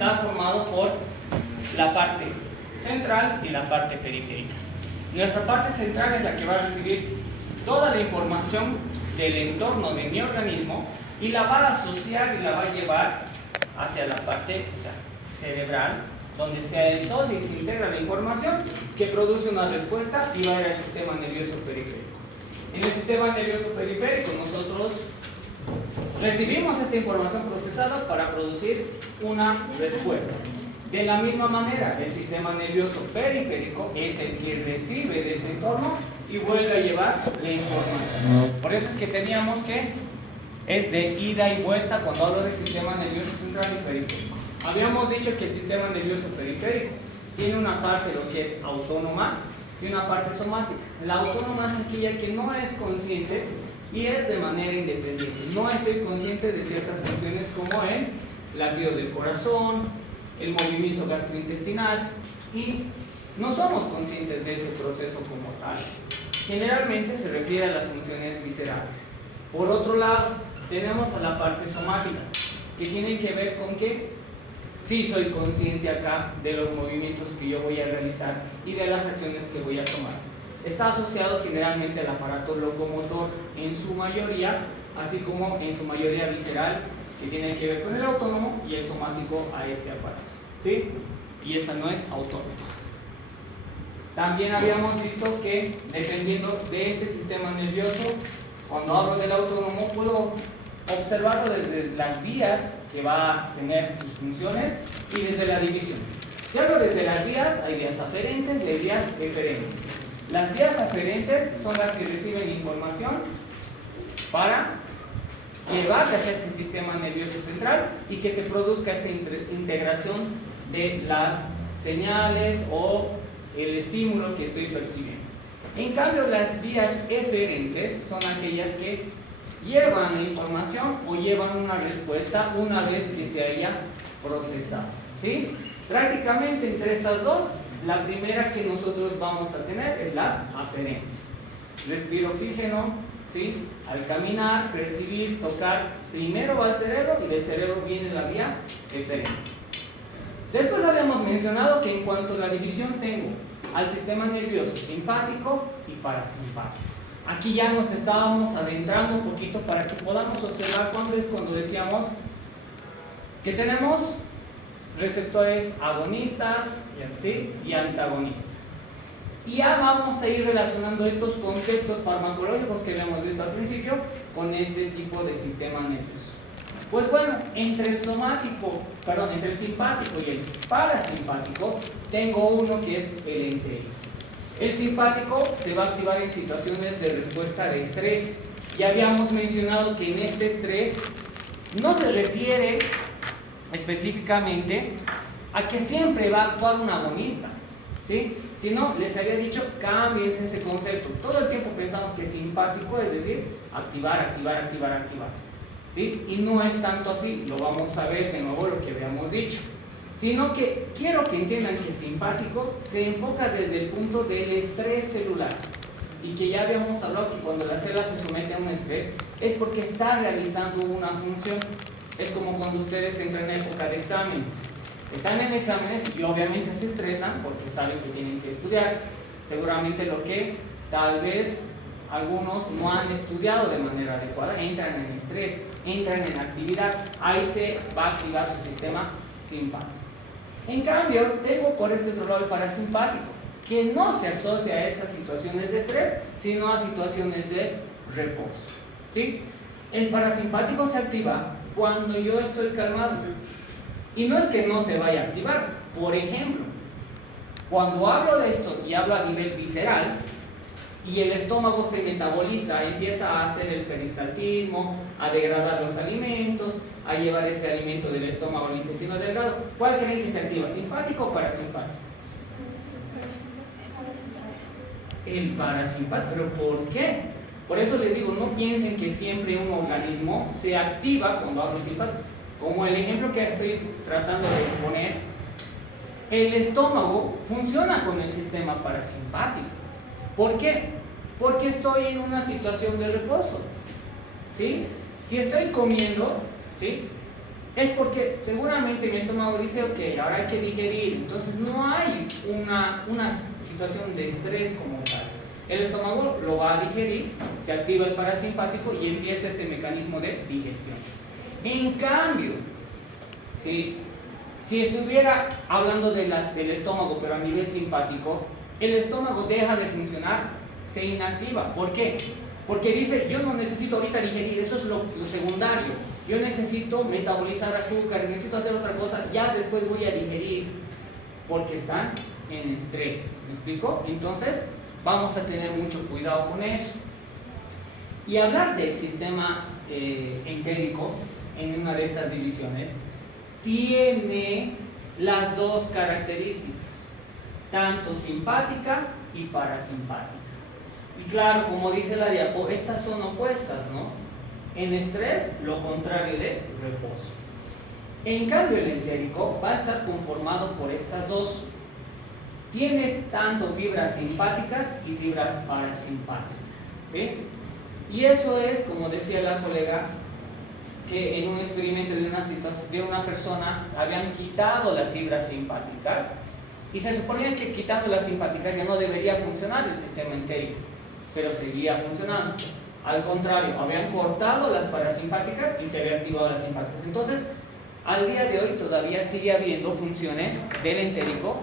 está formado por la parte central y la parte periférica. Nuestra parte central es la que va a recibir toda la información del entorno de mi organismo y la va a asociar y la va a llevar hacia la parte, cerebral, donde se asocia y se integra la información que produce una respuesta y va a ir al sistema nervioso periférico. En el sistema nervioso periférico nosotros recibimos esta información procesada para producir una respuesta. De la misma manera, el sistema nervioso periférico es el que recibe de este entorno y vuelve a llevar la información. Por eso es que teníamos que es de ida y vuelta cuando hablo del sistema nervioso central y periférico. Habíamos dicho que el sistema nervioso periférico tiene una parte lo que es autónoma y una parte somática. La autónoma es aquella que no es consciente y es de manera independiente. No estoy consciente de ciertas funciones como el latido del corazón, el movimiento gastrointestinal, y no somos conscientes de ese proceso como tal. Generalmente se refiere a las funciones viscerales. Por otro lado, tenemos a la parte somática, que tiene que ver con que sí soy consciente acá de los movimientos que yo voy a realizar y de las acciones que voy a tomar. Está asociado generalmente al aparato locomotor en su mayoría, así como en su mayoría visceral, que tiene que ver con el autónomo, y el somático a este aparato, ¿sí? Y esa no es autónoma. También habíamos visto que dependiendo de este sistema nervioso, cuando hablo del autónomo puedo observarlo desde las vías que va a tener sus funciones y desde la división. Si hablo desde las vías, hay vías aferentes y hay vías eferentes. Las vías aferentes son las que reciben información para llevarla hacia este sistema nervioso central y que se produzca esta integración de las señales o el estímulo que estoy percibiendo. En cambio, las vías eferentes son aquellas que llevan la información o llevan una respuesta una vez que se haya procesado, ¿sí? Prácticamente entre estas dos, la primera que nosotros vamos a tener es las aferentes. Respiro oxígeno, ¿sí? Al caminar, percibir, tocar, primero va al cerebro y del cerebro viene la vía eferente. Después habíamos mencionado que en cuanto a la división tengo al sistema nervioso simpático y parasimpático. Aquí ya nos estábamos adentrando un poquito para que podamos observar cuando decíamos que tenemos receptores agonistas, ¿sí? Y antagonistas. Y ya vamos a ir relacionando estos conceptos farmacológicos que habíamos visto al principio con este tipo de sistema nervioso. Pues bueno, entre el simpático y el parasimpático tengo uno que es el entérico. El simpático se va a activar en situaciones de respuesta de estrés. Ya habíamos mencionado que en este estrés no se refiere específicamente a que siempre va a actuar un agonista, ¿sí? Si no, les había dicho, cámbiense ese concepto. Todo el tiempo pensamos que simpático es decir, activar, ¿sí? Y no es tanto así, lo vamos a ver de nuevo lo que habíamos dicho. Sino que quiero que entiendan que simpático se enfoca desde el punto del estrés celular. Y que ya habíamos hablado que cuando la célula se somete a un estrés es porque está realizando una función. Es como cuando ustedes entran en época de exámenes. Están en exámenes y obviamente se estresan porque saben que tienen que estudiar. Seguramente lo que tal vez algunos no han estudiado de manera adecuada, entran en estrés, entran en actividad, ahí se va a activar su sistema simpático. En cambio, tengo por este otro lado el parasimpático, que no se asocia a estas situaciones de estrés, sino a situaciones de reposo, ¿sí? El parasimpático se activa cuando yo estoy calmado. Y no es que no se vaya a activar. Por ejemplo, cuando hablo de esto y hablo a nivel visceral, y el estómago se metaboliza, empieza a hacer el peristaltismo, a degradar los alimentos, a llevar ese alimento del estómago al intestino delgado. ¿Cuál creen que se activa? ¿Simpático o parasimpático? El parasimpático. ¿Pero por qué? Por eso les digo, no piensen que siempre un organismo se activa cuando hablo simpático. Como el ejemplo que estoy tratando de exponer, el estómago funciona con el sistema parasimpático. ¿Por qué? Porque estoy en una situación de reposo, ¿sí? Si estoy comiendo, ¿sí? Es porque seguramente mi estómago dice, ok, ahora hay que digerir, entonces no hay una situación de estrés como tal. El estómago lo va a digerir, se activa el parasimpático y empieza este mecanismo de digestión. En cambio, si estuviera hablando del estómago, pero a nivel simpático, el estómago deja de funcionar, se inactiva. ¿Por qué? Porque dice, yo no necesito ahorita digerir, eso es lo secundario. Yo necesito metabolizar azúcar, necesito hacer otra cosa, ya después voy a digerir, porque están en estrés. ¿Me explico? Entonces, vamos a tener mucho cuidado con eso. Y hablar del sistema entérico en una de estas divisiones tiene las dos características, tanto simpática y parasimpática. Y claro, como dice la diapo, estas son opuestas, ¿no? En estrés, lo contrario de reposo. En cambio, el entérico va a estar conformado por estas dos. Tiene tanto fibras simpáticas y fibras parasimpáticas, ¿sí? Y eso es, como decía la colega, que en un experimento de una persona habían quitado las fibras simpáticas y se suponía que quitando las simpáticas ya no debería funcionar el sistema entérico, pero seguía funcionando. Al contrario, habían cortado las parasimpáticas y se habían activado las simpáticas. Entonces, al día de hoy todavía sigue habiendo funciones del entérico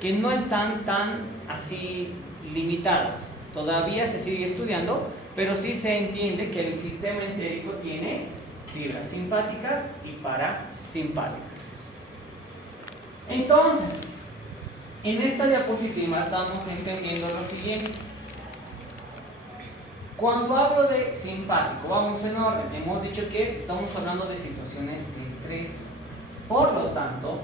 que no están tan así limitadas. Todavía se sigue estudiando, pero sí se entiende que el sistema entérico tiene fibras simpáticas y parasimpáticas. Entonces, en esta diapositiva estamos entendiendo lo siguiente. Cuando hablo de simpático, vamos en orden. Hemos dicho que estamos hablando de situaciones de estrés. Por lo tanto,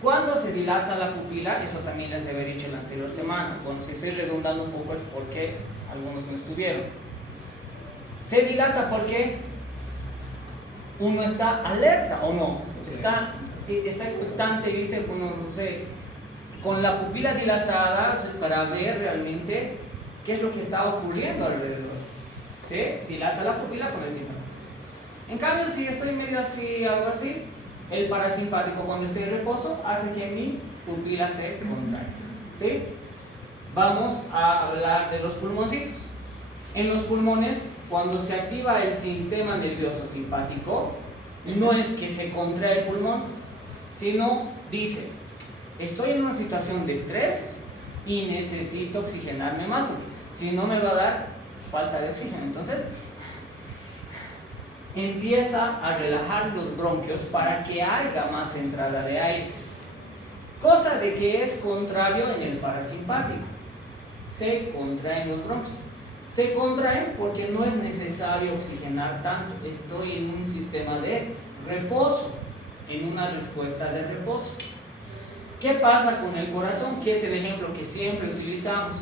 cuando se dilata la pupila, eso también les había dicho la anterior semana, cuando se estoy redundando un poco es porque algunos no estuvieron. Se dilata porque uno está alerta o no, está expectante y dice, bueno, no sé, con la pupila dilatada para ver realmente qué es lo que está ocurriendo alrededor. Se dilata la pupila con el síntoma. En cambio, si estoy medio así, algo así, el parasimpático cuando estoy en reposo hace que mi pupila se contraiga. ¿Sí? Vamos a hablar de los pulmoncitos. En los pulmones, cuando se activa el sistema nervioso simpático, no es que se contrae el pulmón, sino dice, estoy en una situación de estrés y necesito oxigenarme más, porque si no me va a dar falta de oxígeno. Entonces, empieza a relajar los bronquios para que haya más entrada de aire, cosa de que es contrario en el parasimpático. Se contraen los bronquios. Se contraen porque no es necesario oxigenar tanto. Estoy en un sistema de reposo, en una respuesta de reposo. ¿Qué pasa con el corazón? Que es el ejemplo que siempre utilizamos.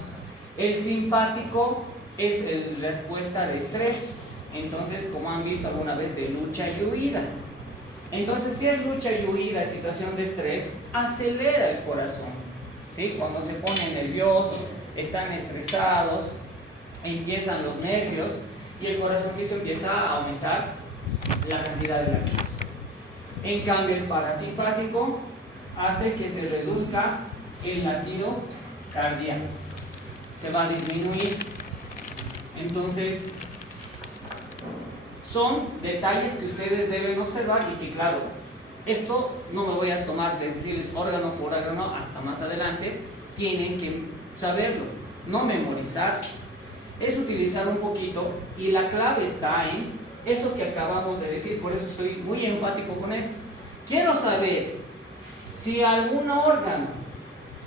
El simpático es la respuesta de estrés. Entonces, como han visto alguna vez, de lucha y huida. Entonces, si es lucha y huida, situación de estrés, acelera el corazón, ¿sí? Cuando se ponen nerviosos, están estresados, empiezan los nervios y el corazoncito empieza a aumentar la cantidad de latidos. En cambio, el parasimpático hace que se reduzca el latido cardíaco, se va a disminuir. Entonces, son detalles que ustedes deben observar y que, claro, esto no me voy a tomar de decirles órgano por órgano hasta más adelante, tienen que saberlo, no memorizarse, es utilizar un poquito y la clave está en eso que acabamos de decir, por eso soy muy empático con esto. Quiero saber si algún órgano,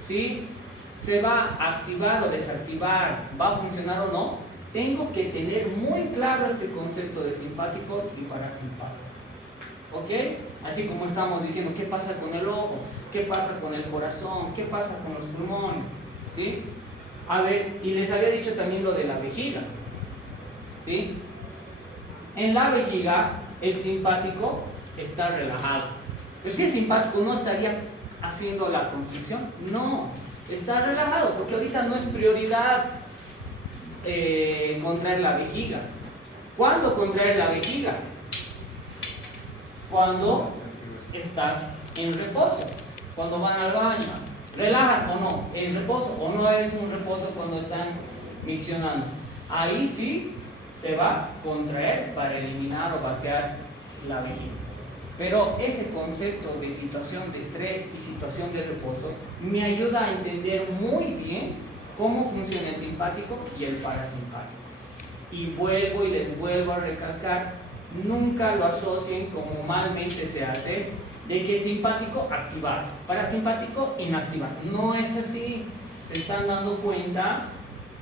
¿sí?, se va a activar o desactivar, va a funcionar o no. Tengo que tener muy claro este concepto de simpático y parasimpático. ¿Ok? Así como estamos diciendo, ¿qué pasa con el ojo? ¿Qué pasa con el corazón? ¿Qué pasa con los pulmones? ¿Sí? A ver, y les había dicho también lo de la vejiga. ¿Sí? En la vejiga, el simpático está relajado. Pero si es simpático, ¿no estaría haciendo la constricción? No, está relajado, porque ahorita no es prioridad contraer la vejiga. ¿Cuándo contraer la vejiga? cuando estás en reposo, cuando van al baño. ¿Relajan o no? ¿Es reposo o no es un reposo cuando están miccionando? Ahí sí se va a contraer para eliminar o vaciar la vejiga. Pero ese concepto de situación de estrés y situación de reposo me ayuda a entender muy bien cómo funciona el simpático y el parasimpático. Y vuelvo y les vuelvo a recalcar, nunca lo asocien como malmente se hace, de que simpático activar, parasimpático inactivar. No es así, se están dando cuenta,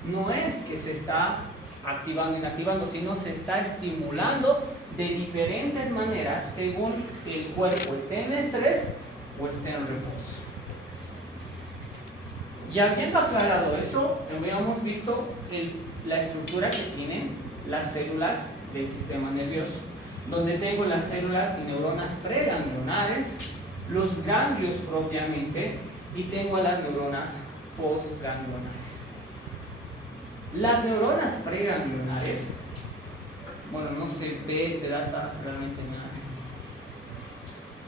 no es que se está activando, inactivando, sino se está estimulando de diferentes maneras según el cuerpo esté en estrés o esté en reposo. Ya habiendo aclarado eso, habíamos visto la estructura que tienen las células del sistema nervioso, donde tengo las células y neuronas preganglionares, los ganglios propiamente, y tengo a las neuronas postganglionares. Las neuronas preganglionares, bueno, no se ve este data realmente nada,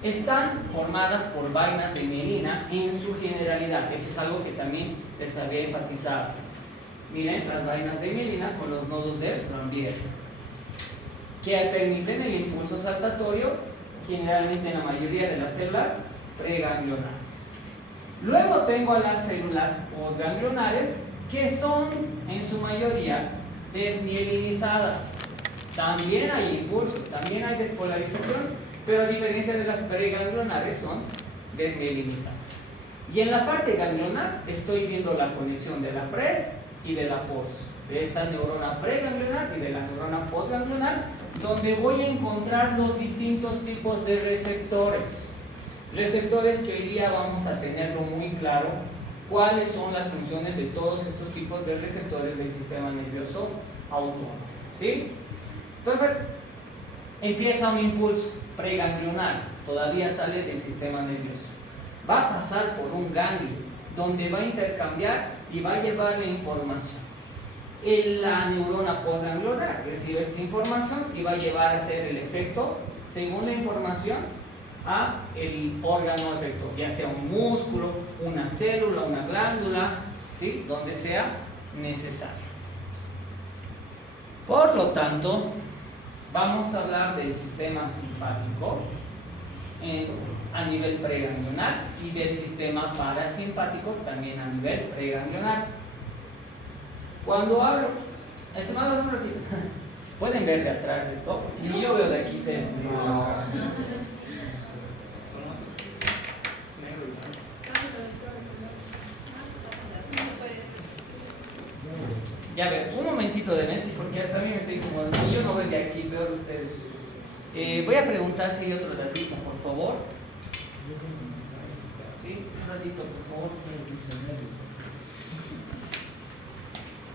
están formadas por vainas de mielina en su generalidad. Eso es algo que también les había enfatizado. Miren las vainas de mielina con los nodos de Ranvier, que permiten el impulso saltatorio generalmente en la mayoría de las células preganglionares. Luego tengo a las células postganglionares, que son en su mayoría desmielinizadas. También hay impulso, también hay despolarización, pero a diferencia de las preganglionares son desmielinizadas. Y en la parte ganglionar estoy viendo la conexión de la pre y de la post, de esta neurona preganglionar y de la neurona postganglionar, donde voy a encontrar los distintos tipos de receptores. Receptores que hoy día vamos a tenerlo muy claro, cuáles son las funciones de todos estos tipos de receptores del sistema nervioso autónomo, ¿sí? Entonces, empieza un impulso preganglionar, todavía sale del sistema nervioso. Va a pasar por un ganglio, donde va a intercambiar y va a llevar la información. La neurona postganglionar recibe esta información y va a llevar a hacer el efecto, según la información, a el órgano efector, ya sea un músculo, una célula, una glándula, ¿sí? Donde sea necesario. Por lo tanto, vamos a hablar del sistema simpático a nivel preganglionar y del sistema parasimpático también a nivel preganglionar. Cuando hablo, estimados, un ratito, ¿pueden ver de atrás esto? Porque yo veo de aquí cerca. Ya ver, un momentito de Nancy, porque hasta a mí me estoy incomodando. Yo no veo de aquí, veo de ustedes. Voy a preguntar si hay otro ratito, por favor. Sí, un ratito, por favor.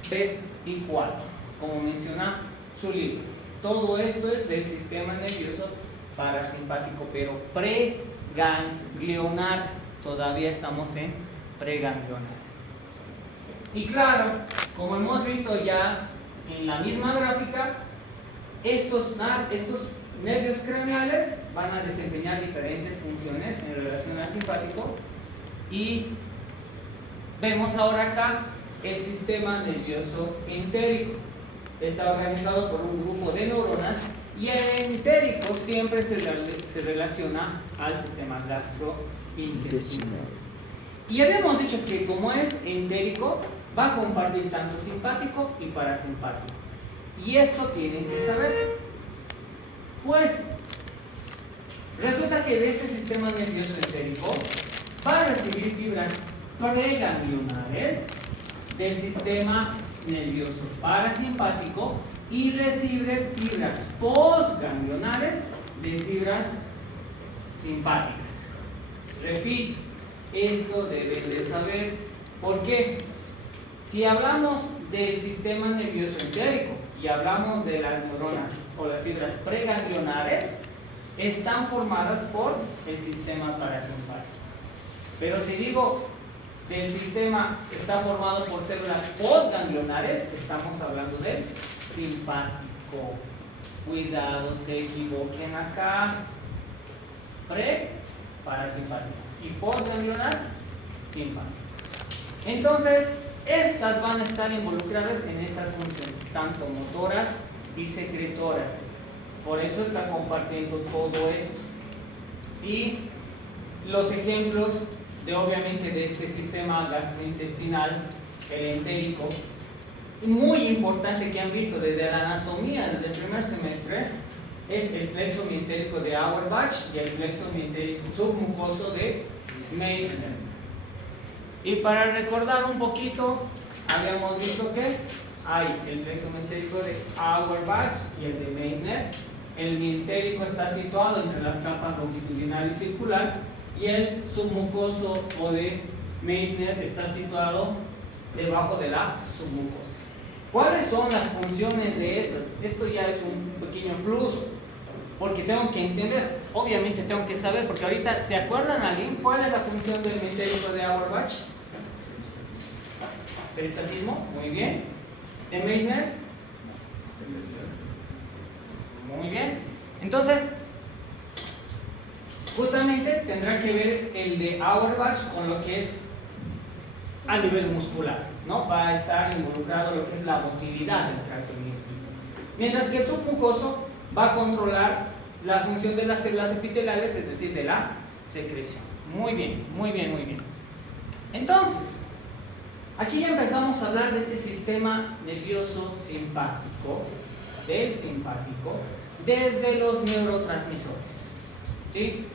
3 y 4, como menciona su libro. Todo esto es del sistema nervioso parasimpático, pero preganglionar. Todavía estamos en preganglionar. Y claro, como hemos visto ya en la misma gráfica, estos nervios craneales van a desempeñar diferentes funciones en relación al simpático, y vemos ahora acá el sistema nervioso entérico. Está organizado por un grupo de neuronas y el entérico siempre se relaciona al sistema gastrointestinal. Y habíamos dicho que como es entérico, va a compartir tanto simpático y parasimpático. Y esto tienen que saber. Pues resulta que de este sistema nervioso entérico va a recibir fibras preganglionares del sistema nervioso parasimpático y recibe fibras postganglionares de fibras simpáticas. Repito, esto deben de saber. ¿Por qué? Si hablamos del sistema nervioso entérico y hablamos de las neuronas o las fibras preganglionares, están formadas por el sistema parasimpático. Pero si digo del sistema está formado por células postganglionares, estamos hablando del simpático. Cuidado, se equivoquen acá. parasimpático y postganglionar simpático. Entonces, estas van a estar involucradas en estas funciones, tanto motoras y secretoras. Por eso está compartiendo todo esto. Y los ejemplos de obviamente de este sistema gastrointestinal, el entérico, muy importante que han visto desde la anatomía, desde el primer semestre, es el plexo mientérico de Auerbach y el plexo mientérico submucoso de Meissner. Y para recordar un poquito, habíamos visto que hay el plexo mientérico de Auerbach y el de Meissner. El mientérico está situado entre las capas longitudinal y circular, y el submucoso o de Meissner está situado debajo de la submucosa. ¿Cuáles son las funciones de estas? Esto ya es un pequeño plus, porque tengo que entender, obviamente tengo que saber, porque ahorita, ¿se acuerdan alguien cuál es la función del mientérico de Auerbach? Peristaltismo, muy bien. ¿De Meissner? Muy bien. Entonces, justamente tendrá que ver el de Auerbach con lo que es a nivel muscular, ¿no? Va a estar involucrado lo que es la motilidad del tracto digestivo. Mientras que el submucoso va a controlar la función de las células epiteliales, es decir, de la secreción. Muy bien, muy bien, muy bien. Entonces, aquí ya empezamos a hablar de este sistema nervioso simpático, del simpático, desde los neurotransmisores, ¿sí?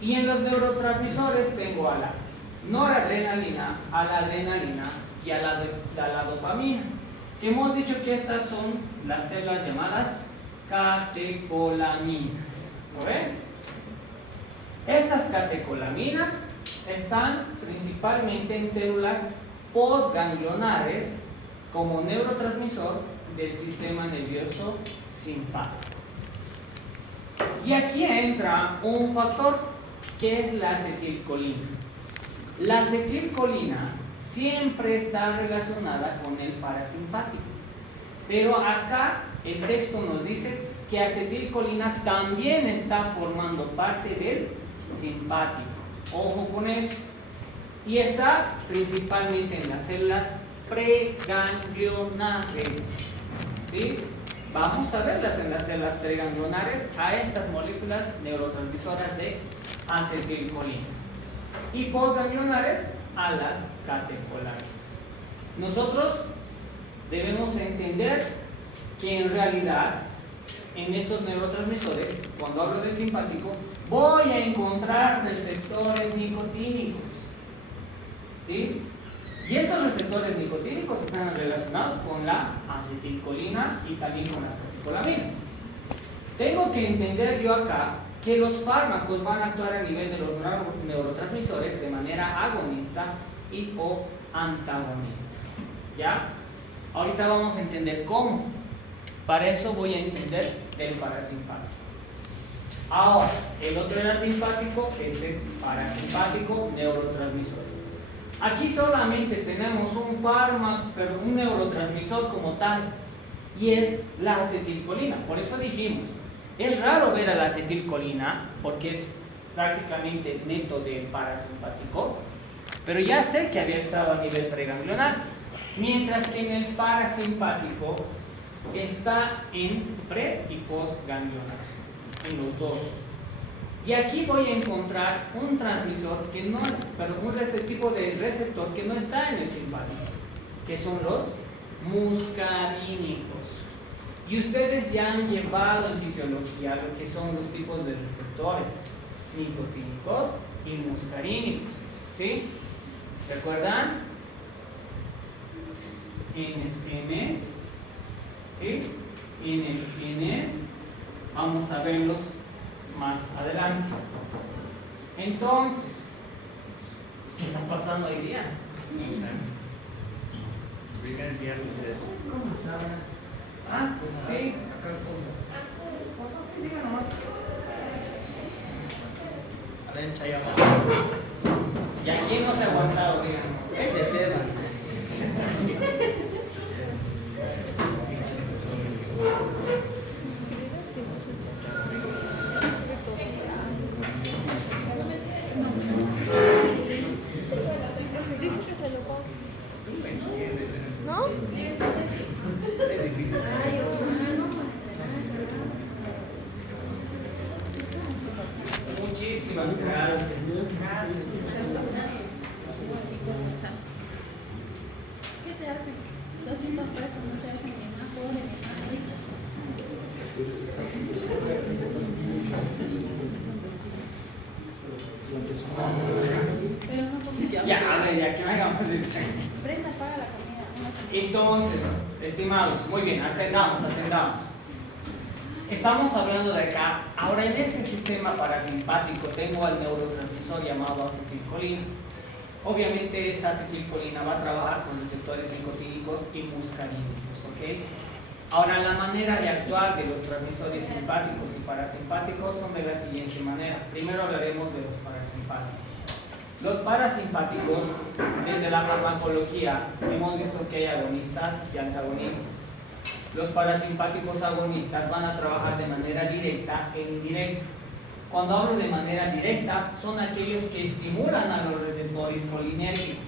Y en los neurotransmisores tengo a la noradrenalina, a la adrenalina y a la dopamina, que hemos dicho que estas son las células llamadas catecolaminas. ¿Lo ven? Estas catecolaminas están principalmente en células postganglionares como neurotransmisor del sistema nervioso simpático. Y aquí entra un factor que es la acetilcolina. La acetilcolina siempre está relacionada con el parasimpático, pero acá el texto nos dice que acetilcolina también está formando parte del simpático. Ojo con eso. Y está principalmente en las células preganglionares, ¿sí? Vamos a verlas en las células preganglionares a estas moléculas neurotransmisoras de acetilcolina. Y postganglionares a las catecolaminas. Nosotros debemos entender que en realidad en estos neurotransmisores, cuando hablo del simpático, voy a encontrar receptores nicotínicos, ¿sí? Y estos receptores nicotínicos están relacionados con la acetilcolina y también con las catecolaminas. Tengo que entender yo acá que los fármacos van a actuar a nivel de los neurotransmisores de manera agonista y o antagonista. ¿Ya? Ahorita vamos a entender cómo. Para eso voy a entender el parasimpático. Ahora, el otro era simpático, este es parasimpático neurotransmisor. Aquí solamente tenemos un fármaco, pero un neurotransmisor como tal, y es la acetilcolina. Por eso dijimos, es raro ver a la acetilcolina porque es prácticamente neto de parasimpático, pero ya sé que había estado a nivel preganglionar, mientras que en el parasimpático está en pre y postganglionar, en los dos. Y aquí voy a encontrar un transmisor que no es, perdón, un tipo de receptor que no está en el simpático, que son los muscarínicos. Y ustedes ya han llevado en fisiología lo que son los tipos de receptores nicotínicos y muscarínicos, ¿sí? ¿Recuerdan? N, ¿sí? N, vamos a verlos más adelante. Entonces, ¿qué está pasando hoy día? Primer viernes es. ¿Cómo están? Ah, sí. Acá al fondo. Sí, sigan nomás. A ver, Chaya más. ¿Y a quién no se ha aguantado, digamos? Es Esteban. Muchísimas gracias. ¿Qué te hacen? 200 pesos, no te hacen ni más pobre ni más rico. Pero no comida. Ya, a ver, ya que me hagamos el estrés. Brenda paga la comida. Entonces, estimados, muy bien, atendamos. Estamos hablando de acá. Ahora, en este sistema parasimpático tengo al neurotransmisor llamado acetilcolina. Obviamente, esta acetilcolina va a trabajar con receptores nicotínicos y muscarínicos, ¿ok? Ahora, la manera de actuar de los transmisores simpáticos y parasimpáticos son de la siguiente manera. Primero hablaremos de los parasimpáticos. Los parasimpáticos, desde la farmacología, hemos visto que hay agonistas y antagonistas. Los parasimpáticos agonistas van a trabajar de manera directa e indirecta. Cuando hablo de manera directa, son aquellos que estimulan a los receptores colinérgicos.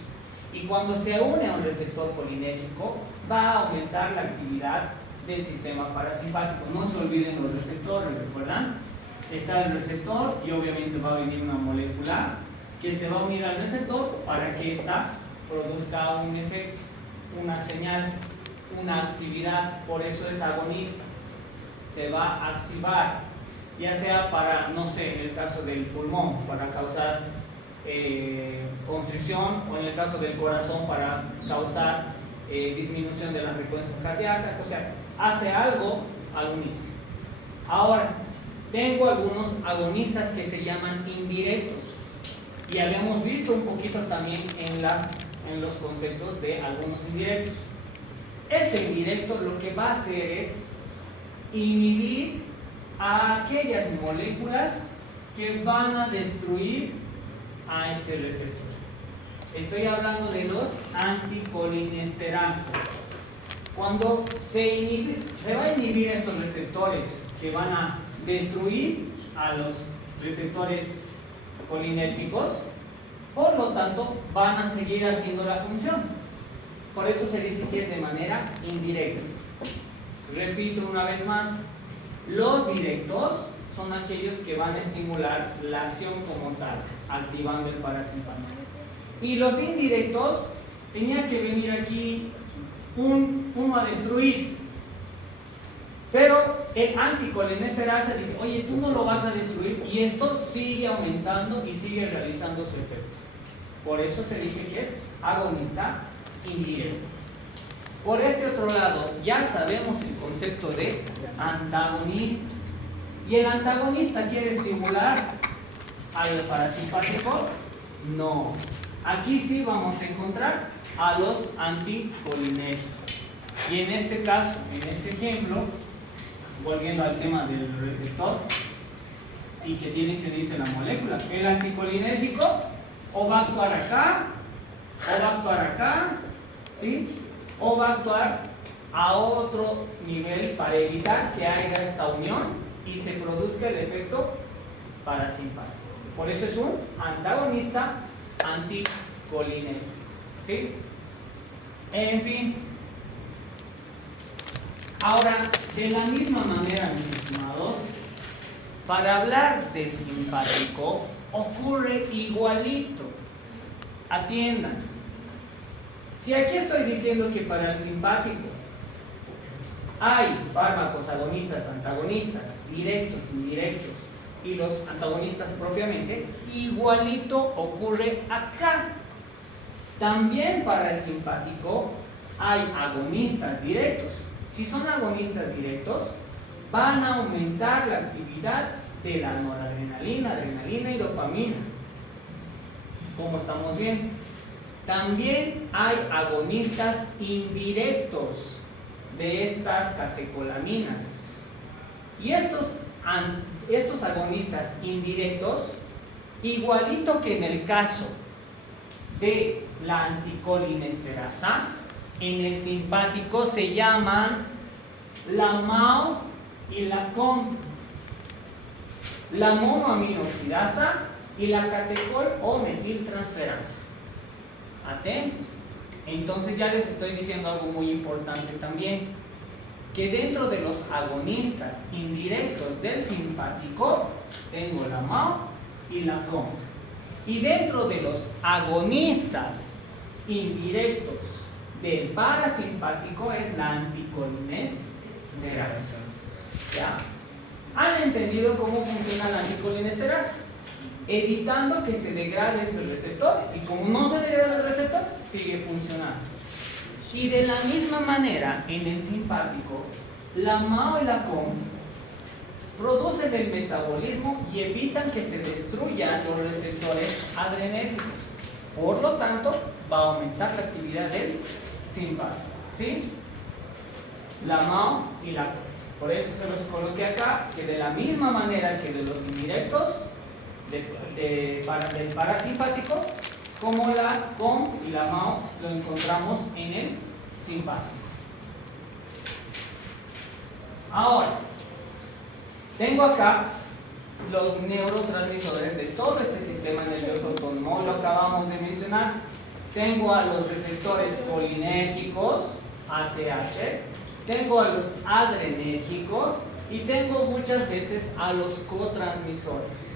Y cuando se une a un receptor colinérgico, va a aumentar la actividad del sistema parasimpático. No se olviden los receptores, ¿recuerdan? Está el receptor y obviamente va a venir una molécula que se va a unir al receptor para que ésta produzca un efecto, una señal, una actividad. Por eso es agonista. Se va a activar, ya sea para, no sé, en el caso del pulmón, para causar constricción, o en el caso del corazón, para causar disminución de la frecuencia cardíaca. O sea, hace algo al unirse. Ahora, tengo algunos agonistas que se llaman indirectos. Y habíamos visto un poquito también en los conceptos de algunos indirectos. Este indirecto lo que va a hacer es inhibir a aquellas moléculas que van a destruir a este receptor. Estoy hablando de los anticolinesterasas. Cuando se va a inhibir estos receptores que van a destruir a los receptores colinérgicos, por lo tanto van a seguir haciendo la función. Por eso se dice que es de manera indirecta. Repito una vez más, los directos son aquellos que van a estimular la acción como tal, activando el parasimpático. Y los indirectos, tenía que venir aquí uno a destruir. Pero el anticolinesterasa dice, oye, tú no lo vas a destruir, y esto sigue aumentando y sigue realizando su efecto. Por eso se dice que es agonista indirecto. Por este otro lado, ya sabemos el concepto de antagonista. ¿Y el antagonista quiere estimular al parasimpático? No. Aquí sí vamos a encontrar a los anticolinérgicos. Y en este caso, en este ejemplo, volviendo al tema del receptor, y que tiene que dice la molécula, el anticolinérgico o va a actuar acá, o va a actuar acá, ¿sí? O va a actuar a otro nivel para evitar que haya esta unión y se produzca el efecto parasimpático. Por eso es un antagonista anticolinérgico, ¿sí? En fin. Ahora, de la misma manera, mis estimados, para hablar del simpático ocurre igualito. Atiendan. Si aquí estoy diciendo que para el simpático hay fármacos agonistas, antagonistas, directos, indirectos, y los antagonistas propiamente, igualito ocurre acá. También para el simpático hay agonistas directos. Si son agonistas directos, van a aumentar la actividad de la noradrenalina, adrenalina y dopamina, como estamos viendo. También hay agonistas indirectos de estas catecolaminas. Y estos agonistas indirectos, igualito que en el caso de la anticolinesterasa, en el simpático se llaman la MAO y la COMT. La monoaminoxidasa y la catecol o metiltransferasa. Atentos. Entonces ya les estoy diciendo algo muy importante también, que dentro de los agonistas indirectos del simpático tengo la MAO y la COM. Y dentro de los agonistas indirectos del parasimpático es la anticolinesterasa. ¿Ya? ¿Han entendido cómo funciona la anticolinesterasa? Evitando que se degrade ese receptor, y como no se degrada el receptor, sigue funcionando. Y de la misma manera, en el simpático, la MAO y la COM producen el metabolismo y evitan que se destruyan los receptores adrenérgicos. Por lo tanto, va a aumentar la actividad del simpático. ¿Sí? La MAO y la COM. Por eso se los coloqué acá, que de la misma manera que de los indirectos del parasimpático, como la COM y la MAO lo encontramos en el simpático. Ahora, tengo acá los neurotransmisores de todo este sistema nervioso autónomo, lo acabamos de mencionar. Tengo a los receptores colinérgicos, ACH, tengo a los adrenérgicos y tengo muchas veces a los cotransmisores.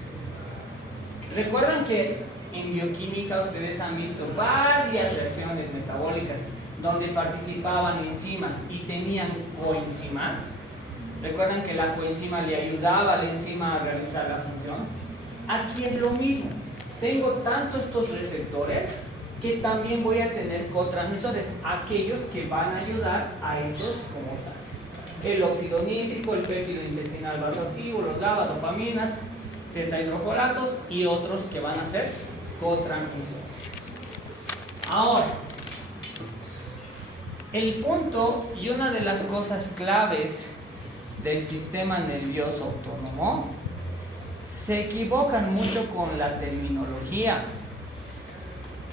Recuerdan que en bioquímica ustedes han visto varias reacciones metabólicas donde participaban enzimas y tenían coenzimas. Recuerdan que la coenzima le ayudaba a la enzima a realizar la función. Aquí es lo mismo. Tengo tanto estos receptores que también voy a tener cotransmisores, aquellos que van a ayudar a estos como tal. El óxido nítrico, el péptido intestinal vasoactivo, los GABA, dopaminas, tetrahidrofolatos y otros que van a ser cotransmisores. Ahora, el punto y una de las cosas claves del sistema nervioso autónomo, se equivocan mucho con la terminología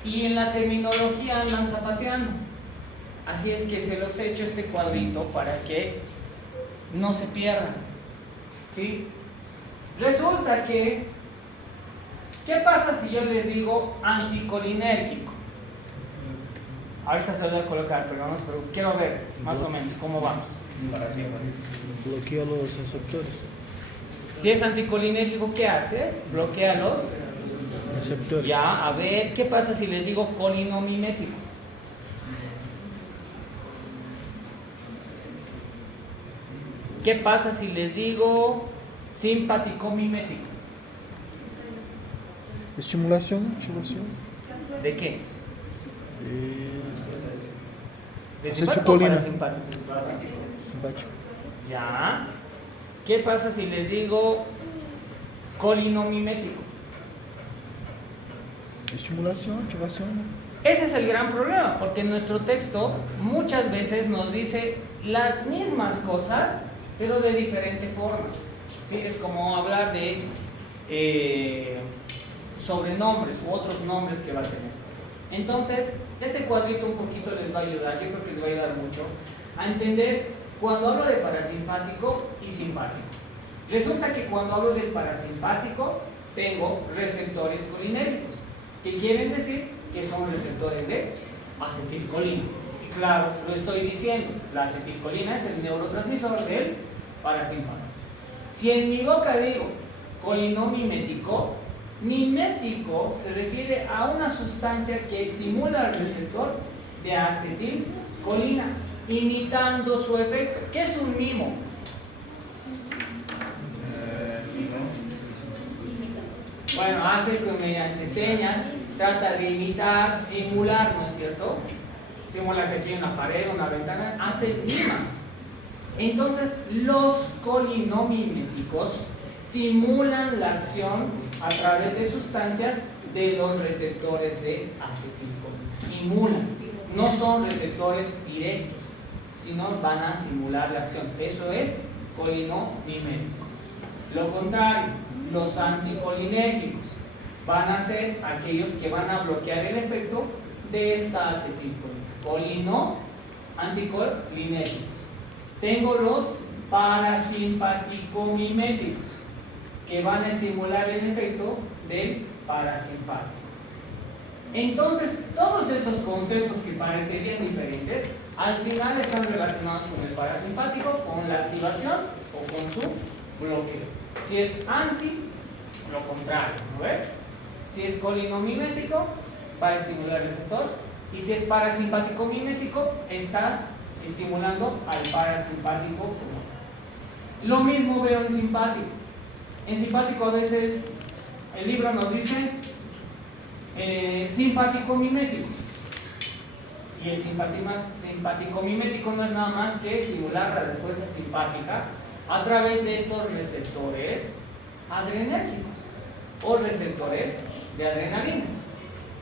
y en la terminología andan zapateando. Así es que se los he hecho este cuadrito para que no se pierdan. ¿Sí? Resulta que, ¿qué pasa si yo les digo anticolinérgico? Ahorita se lo voy a colocar, pero quiero ver más o menos cómo vamos. Bloquea los receptores. Si es anticolinérgico, ¿qué hace? Bloquea los Receptores. Ya, a ver, ¿qué pasa si les digo colinomimético? ¿Qué pasa si les digo simpaticomimético? Estimulación. ¿De qué? ¿De Acetilcolina. simpático? Simpático. Ya. ¿Qué pasa si les digo colinomimético? Estimulación, activación. Ese es el gran problema, porque nuestro texto muchas veces nos dice las mismas cosas, pero de diferente forma. ¿Sí? Es como hablar de sobrenombres u otros nombres que va a tener. Entonces, este cuadrito un poquito les va a ayudar, yo creo que les va a ayudar mucho a entender cuando hablo de parasimpático y simpático. Resulta que cuando hablo del parasimpático tengo receptores colinérgicos, que quieren decir que son receptores de acetilcolina. Y claro, lo estoy diciendo, la acetilcolina es el neurotransmisor del parasimpático. Si en mi boca digo colinomimético, mimético se refiere a una sustancia que estimula al receptor de acetilcolina, imitando su efecto. ¿Qué es un mimo? Bueno, hace que mediante señas trata de imitar, simular, ¿no es cierto? Simula que tiene una pared, una ventana, hace mimas. Entonces, los colinomiméticos simulan la acción a través de sustancias de los receptores de acetilcolina. Simulan, no son receptores directos, sino van a simular la acción. Eso es colinomimético. Lo contrario, los anticolinérgicos van a ser aquellos que van a bloquear el efecto de esta acetilcolina. Anticolinérgicos. Tengo los parasimpaticomiméticos, que van a estimular el efecto del parasimpático. Entonces, todos estos conceptos que parecerían diferentes, al final están relacionados con el parasimpático, con la activación o con su bloqueo. Si es anti lo contrario, ¿no ve? Si es colinamimético, va a estimular el receptor, y si es parasimpático mimético, está estimulando al parasimpático. Lo mismo veo en simpático. En simpático a veces el libro nos dice simpático mimético. Y el simpático mimético no es nada más que estimular la respuesta simpática a través de estos receptores adrenérgicos o receptores de adrenalina.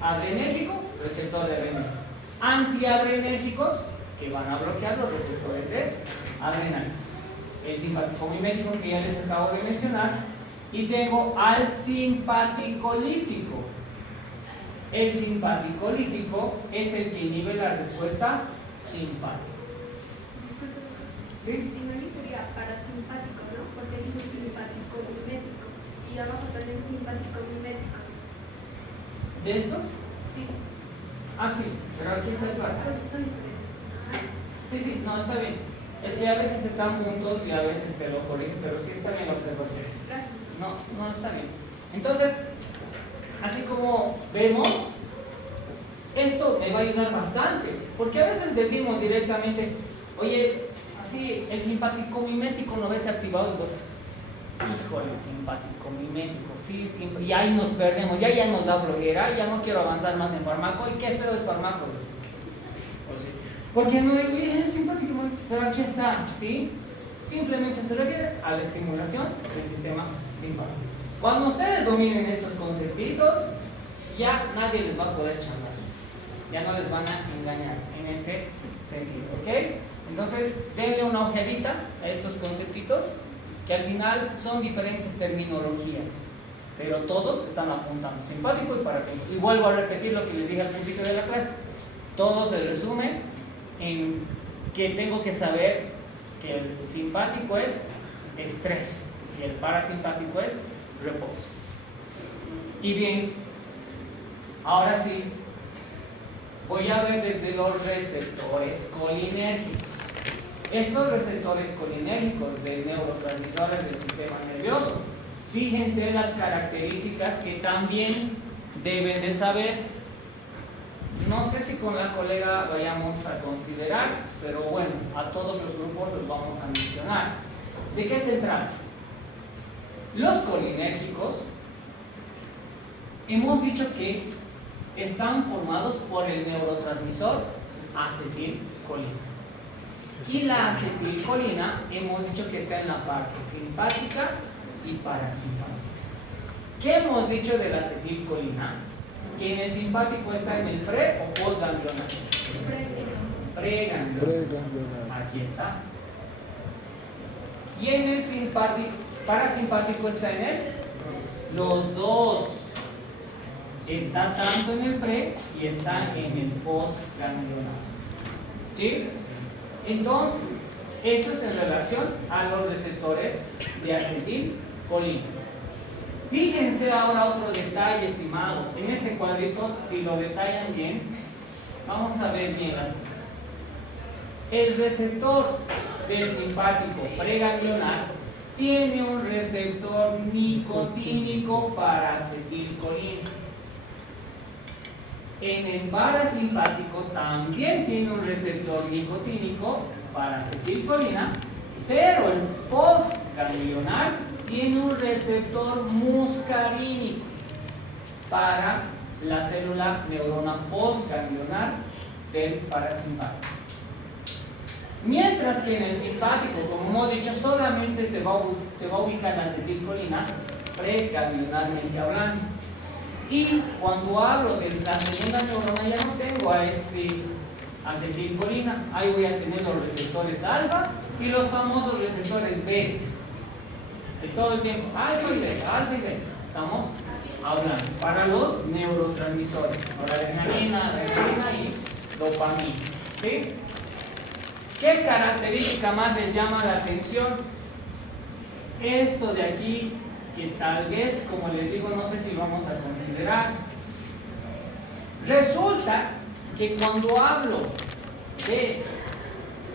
Adrenérgico, receptor de adrenalina. Antiadrenérgicos, que van a bloquear los receptores de adrenalina. El simpático mimético que ya les acabo de mencionar. Y tengo al simpaticolítico. El simpaticolítico es el que inhibe la respuesta simpática. ¿Sí? Y sería parasimpático, ¿no? Porque dice simpático mimético. Y abajo también simpático mimético. ¿De estos? Sí. Ah, sí, pero aquí está el par. Son diferentes. Sí, no, está bien. Es que a veces están juntos y a veces te lo corrigen, pero sí está bien la observación. Gracias. No está bien. Entonces, así como vemos, esto me va a ayudar bastante, porque a veces decimos directamente, oye, así el simpático mimético no ves activado, y pues, híjole, simpático mimético, sí, y ahí nos perdemos, ya nos da flojera, ya no quiero avanzar más en fármaco, y qué feo es fármaco. Porque no es simpático, pero aquí está, ¿sí? Simplemente se refiere a la estimulación del sistema simpático. Cuando ustedes dominen estos conceptitos, ya nadie les va a poder chamar, ya no les van a engañar en este sentido, ¿ok? Entonces, denle una ojeadita a estos conceptitos, que al final son diferentes terminologías, pero todos están apuntando simpático y parasimpático. Y vuelvo a repetir lo que les dije al principio de la clase, todo se resume en que tengo que saber que el simpático es estrés y el parasimpático es reposo. Y bien, ahora sí, voy a ver desde los receptores colinérgicos. Estos receptores colinérgicos de neurotransmisores del sistema nervioso, fíjense las características que también deben de saber. No sé si con la colega vayamos a considerar, pero bueno, a todos los grupos los vamos a mencionar. ¿De qué se trata? Los colinérgicos, hemos dicho que están formados por el neurotransmisor acetilcolina. Y la acetilcolina hemos dicho que está en la parte simpática y parasimpática. ¿Qué hemos dicho de la acetilcolina? Que en el simpático está en el pre o postganglionar. Preganglionar. Aquí está. Y en el parasimpático está en el los dos. Está tanto en el pre y está en el postganglionar. ¿Sí? Entonces, eso es en relación a los receptores de acetilcolina. Fíjense ahora otro detalle, estimados. En este cuadrito, si lo detallan bien, vamos a ver bien las cosas. El receptor del simpático preganglionar tiene un receptor nicotínico para acetilcolina. En el parasimpático también tiene un receptor nicotínico para acetilcolina, pero el postganglionar tiene un receptor muscarínico para la célula neurona postganglionar del parasimpático. Mientras que en el simpático, como hemos dicho, solamente se va a ubicar la acetilcolina preganglionarmente hablando. Y cuando hablo de la segunda neurona ya no tengo a acetilcolina, ahí voy a tener los receptores alfa y los famosos receptores beta. De todo el tiempo, alfa y beta, estamos hablando para los neurotransmisores, adrenalina y dopamina. ¿Sí? ¿Qué característica más les llama la atención? Esto de aquí, que tal vez, como les digo, no sé si lo vamos a considerar. Resulta que cuando hablo de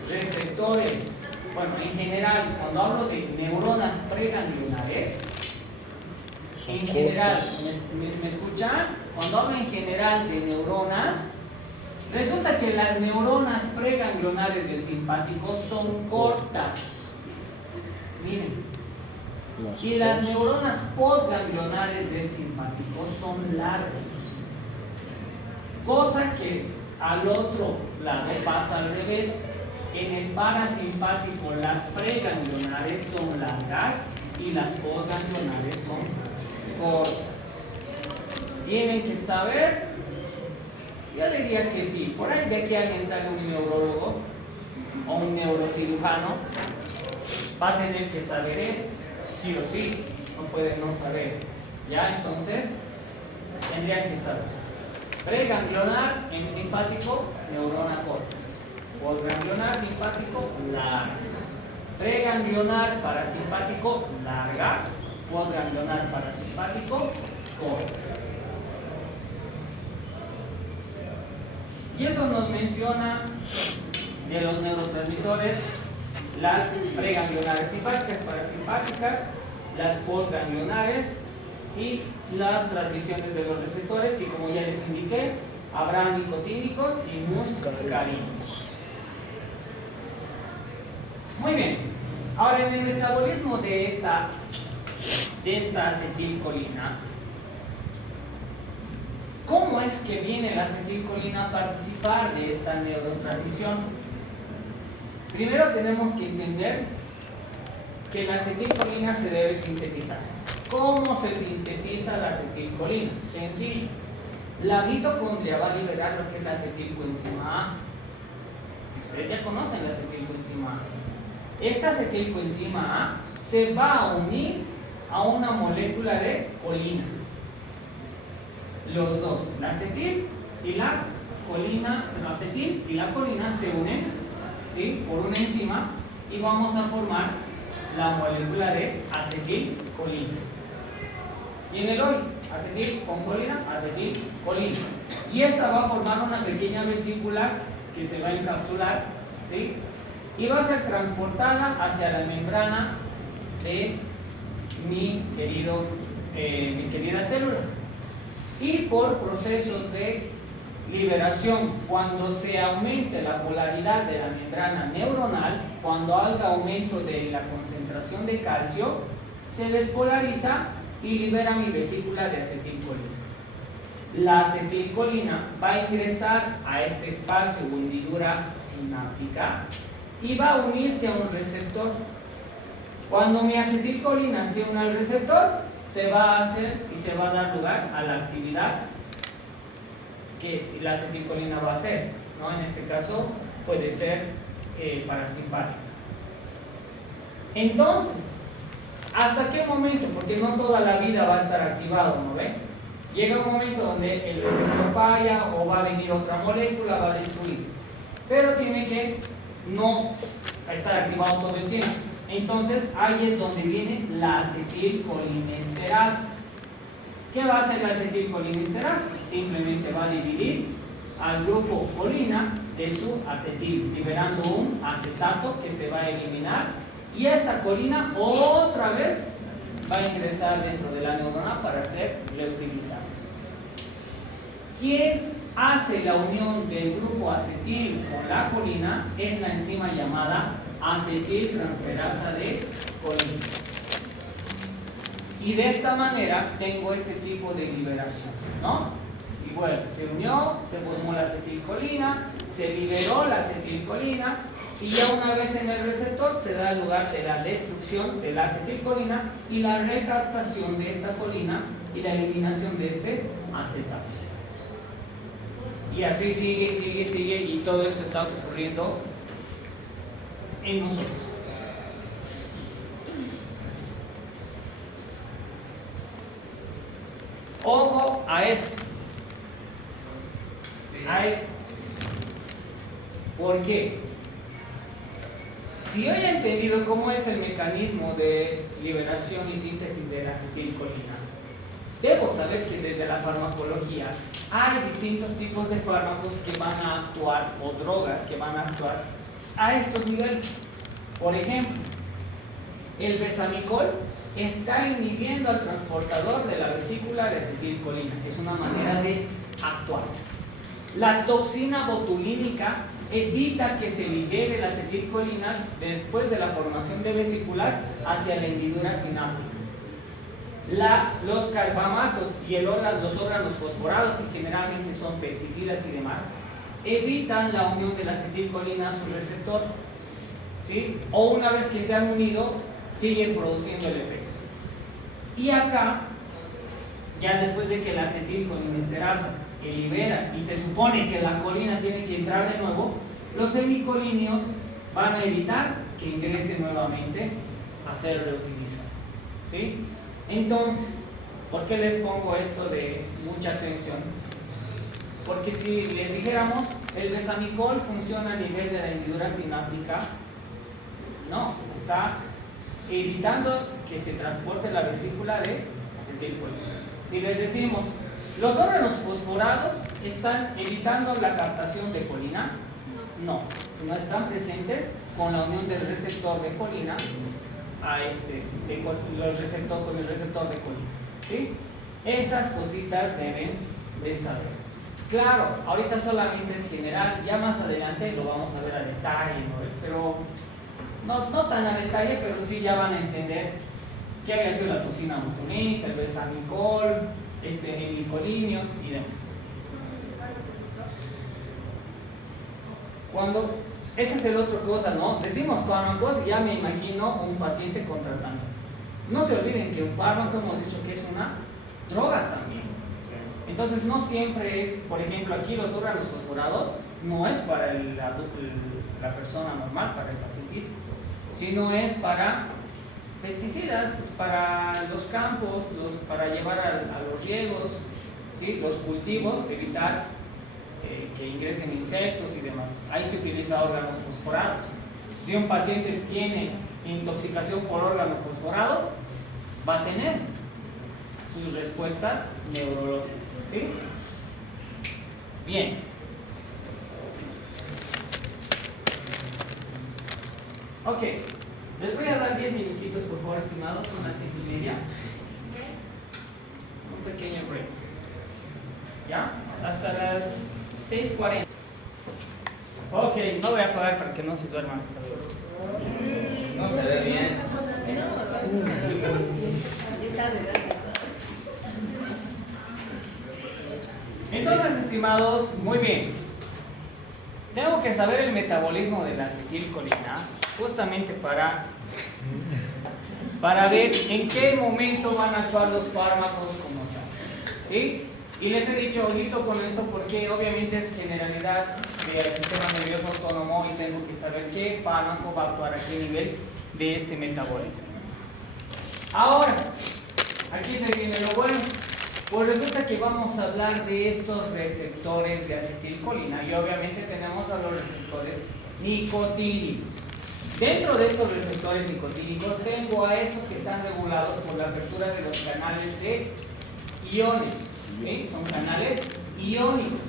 receptores, bueno, en general, cuando hablo de neuronas preganglionares, Son en general, cortas. ¿me escuchan? Cuando hablo en general de neuronas, resulta que las neuronas preganglionares del simpático son cortas. Miren. Y las neuronas postganglionares del simpático son largas. Cosa que al otro lado pasa al revés. En el parasimpático las preganglionares son largas y las postganglionares son cortas. Tienen que saber, yo diría que sí, por ahí de aquí alguien sale un neurólogo o un neurocirujano, va a tener que saber esto, sí o sí, no puede no saber. Ya, entonces, tendrían que saber. Preganglionar en simpático, neurona corta. Postganglionar simpático, larga. Preganglionar parasimpático, larga. Postganglionar parasimpático, corta. Y eso nos menciona de los neurotransmisores las preganglionares simpáticas, parasimpáticas, las postganglionares y las transmisiones de los receptores, que como ya les indiqué, habrá nicotínicos y muscarínicos. Muy bien, ahora en el metabolismo de esta acetilcolina, ¿cómo es que viene la acetilcolina a participar de esta neurotransmisión? Primero tenemos que entender que la acetilcolina se debe sintetizar. ¿Cómo se sintetiza la acetilcolina? Sencillo. La mitocondria va a liberar lo que es la acetilcoenzima A. Ustedes ya conocen la acetilcoenzima A. Esta acetilcoenzima A se va a unir a una molécula de colina. Los dos, la acetil y la colina, la acetil y la colina se unen, ¿sí?, por una enzima y vamos a formar la molécula de acetilcolina. Y en el hoy, acetil con colina, acetilcolina. Y esta va a formar una pequeña vesícula que se va a encapsular, ¿sí?, y va a ser transportada hacia la membrana de mi querida célula. Y por procesos de liberación, cuando se aumente la polaridad de la membrana neuronal, cuando haya aumento de la concentración de calcio, se despolariza y libera mi vesícula de acetilcolina. La acetilcolina va a ingresar a este espacio o hendidura sináptica y va a unirse a un receptor. Cuando mi acetilcolina se une al receptor, se va a hacer y se va a dar lugar a la actividad que la acetilcolina va a hacer, ¿no? En este caso puede ser parasimpática. Entonces, ¿hasta qué momento? Porque no toda la vida va a estar activado, ¿no ven? Llega un momento donde el receptor falla o va a venir otra molécula, va a destruir. Pero tiene que no estar activado todo el tiempo. Entonces, ahí es donde viene la acetilcolinesterasa. ¿Qué va a hacer la acetilcolinesterasa? Simplemente va a dividir al grupo colina de su acetil, liberando un acetato que se va a eliminar. Y esta colina otra vez va a ingresar dentro de la neurona para ser reutilizada. ¿Quién hace la unión del grupo acetil con la colina? Es la enzima llamada acetiltransferasa de colina. Y de esta manera tengo este tipo de liberación, ¿no? Y bueno, se unió, se formó la acetilcolina, se liberó la acetilcolina y ya una vez en el receptor se da lugar de la destrucción de la acetilcolina y la recaptación de esta colina y la eliminación de este acetato. Y así sigue y todo esto está ocurriendo en nosotros. Ojo a esto. A esto. ¿Por qué? Si yo he entendido cómo es el mecanismo de liberación y síntesis de la acetilcolina, debo saber que desde la farmacología hay distintos tipos de fármacos que van a actuar, o drogas que van a actuar a estos niveles. Por ejemplo, el besamicol está inhibiendo al transportador de la vesícula de acetilcolina. Es una manera de actuar. La toxina botulínica evita que se libere la acetilcolina después de la formación de vesículas hacia la hendidura sináptica. Los carbamatos y los órganos fosforados, que generalmente son pesticidas y demás, evitan la unión de la acetilcolina a su receptor, ¿sí? O una vez que se han unido, siguen produciendo el efecto. Y acá, ya después de que la acetilcolinesterasa libera y se supone que la colina tiene que entrar de nuevo, los hemicolinios van a evitar que ingrese nuevamente a ser reutilizado, ¿sí? Entonces, ¿por qué les pongo esto de mucha atención? Porque si les dijéramos, el besamicol funciona a nivel de la hendidura sináptica, no, está evitando que se transporte la vesícula de acetilcolina. Si les decimos, los órganos fosforados están evitando la captación de colina, no, sino están presentes con la unión del receptor de colina a con el receptor de colina, ¿sí? Esas cositas deben de saber. Claro, ahorita solamente es general, ya más adelante lo vamos a ver a detalle, ¿no? Pero no tan a detalle, pero sí ya van a entender qué había sido la toxina botulínica, el besamicol, hemicolinios y demás. Cuando, esa es el otra cosa, ¿no? Decimos fármacos y ya me imagino un paciente contratando. No se olviden que un fármaco hemos dicho que es una droga también. Entonces no siempre es, por ejemplo, aquí los órganos fosforados no es para la persona normal, para el pacientito, sino es para pesticidas, es para los campos, para llevar a los riegos, ¿sí? Los cultivos, evitar que ingresen insectos y demás. Ahí se utiliza órganos fosforados. Si un paciente tiene intoxicación por órgano fosforado, va a tener sus respuestas neurológicas, ¿sí? Bien. Ok, les voy a dar 10 minutitos, por favor, estimados, son las 6:30. Un pequeño break. ¿Ya? Hasta las 6:40. Ok, no voy a apagar para que no se duerman esta vez. No se ve bien. Entonces, estimados, muy bien. Tengo que saber el metabolismo de la acetilcolina, justamente para ver en qué momento van a actuar los fármacos como tal, ¿sí? Y les he dicho, ojito con esto, porque obviamente es generalidad del sistema nervioso autónomo y tengo que saber qué fármaco va a actuar a qué nivel de este metabolismo. Ahora, aquí se viene lo bueno. Pues resulta que vamos a hablar de estos receptores de acetilcolina y obviamente tenemos a los receptores nicotínicos. Dentro de estos receptores nicotínicos tengo a estos que están regulados por la apertura de los canales de iones, ¿sí? Son canales iónicos.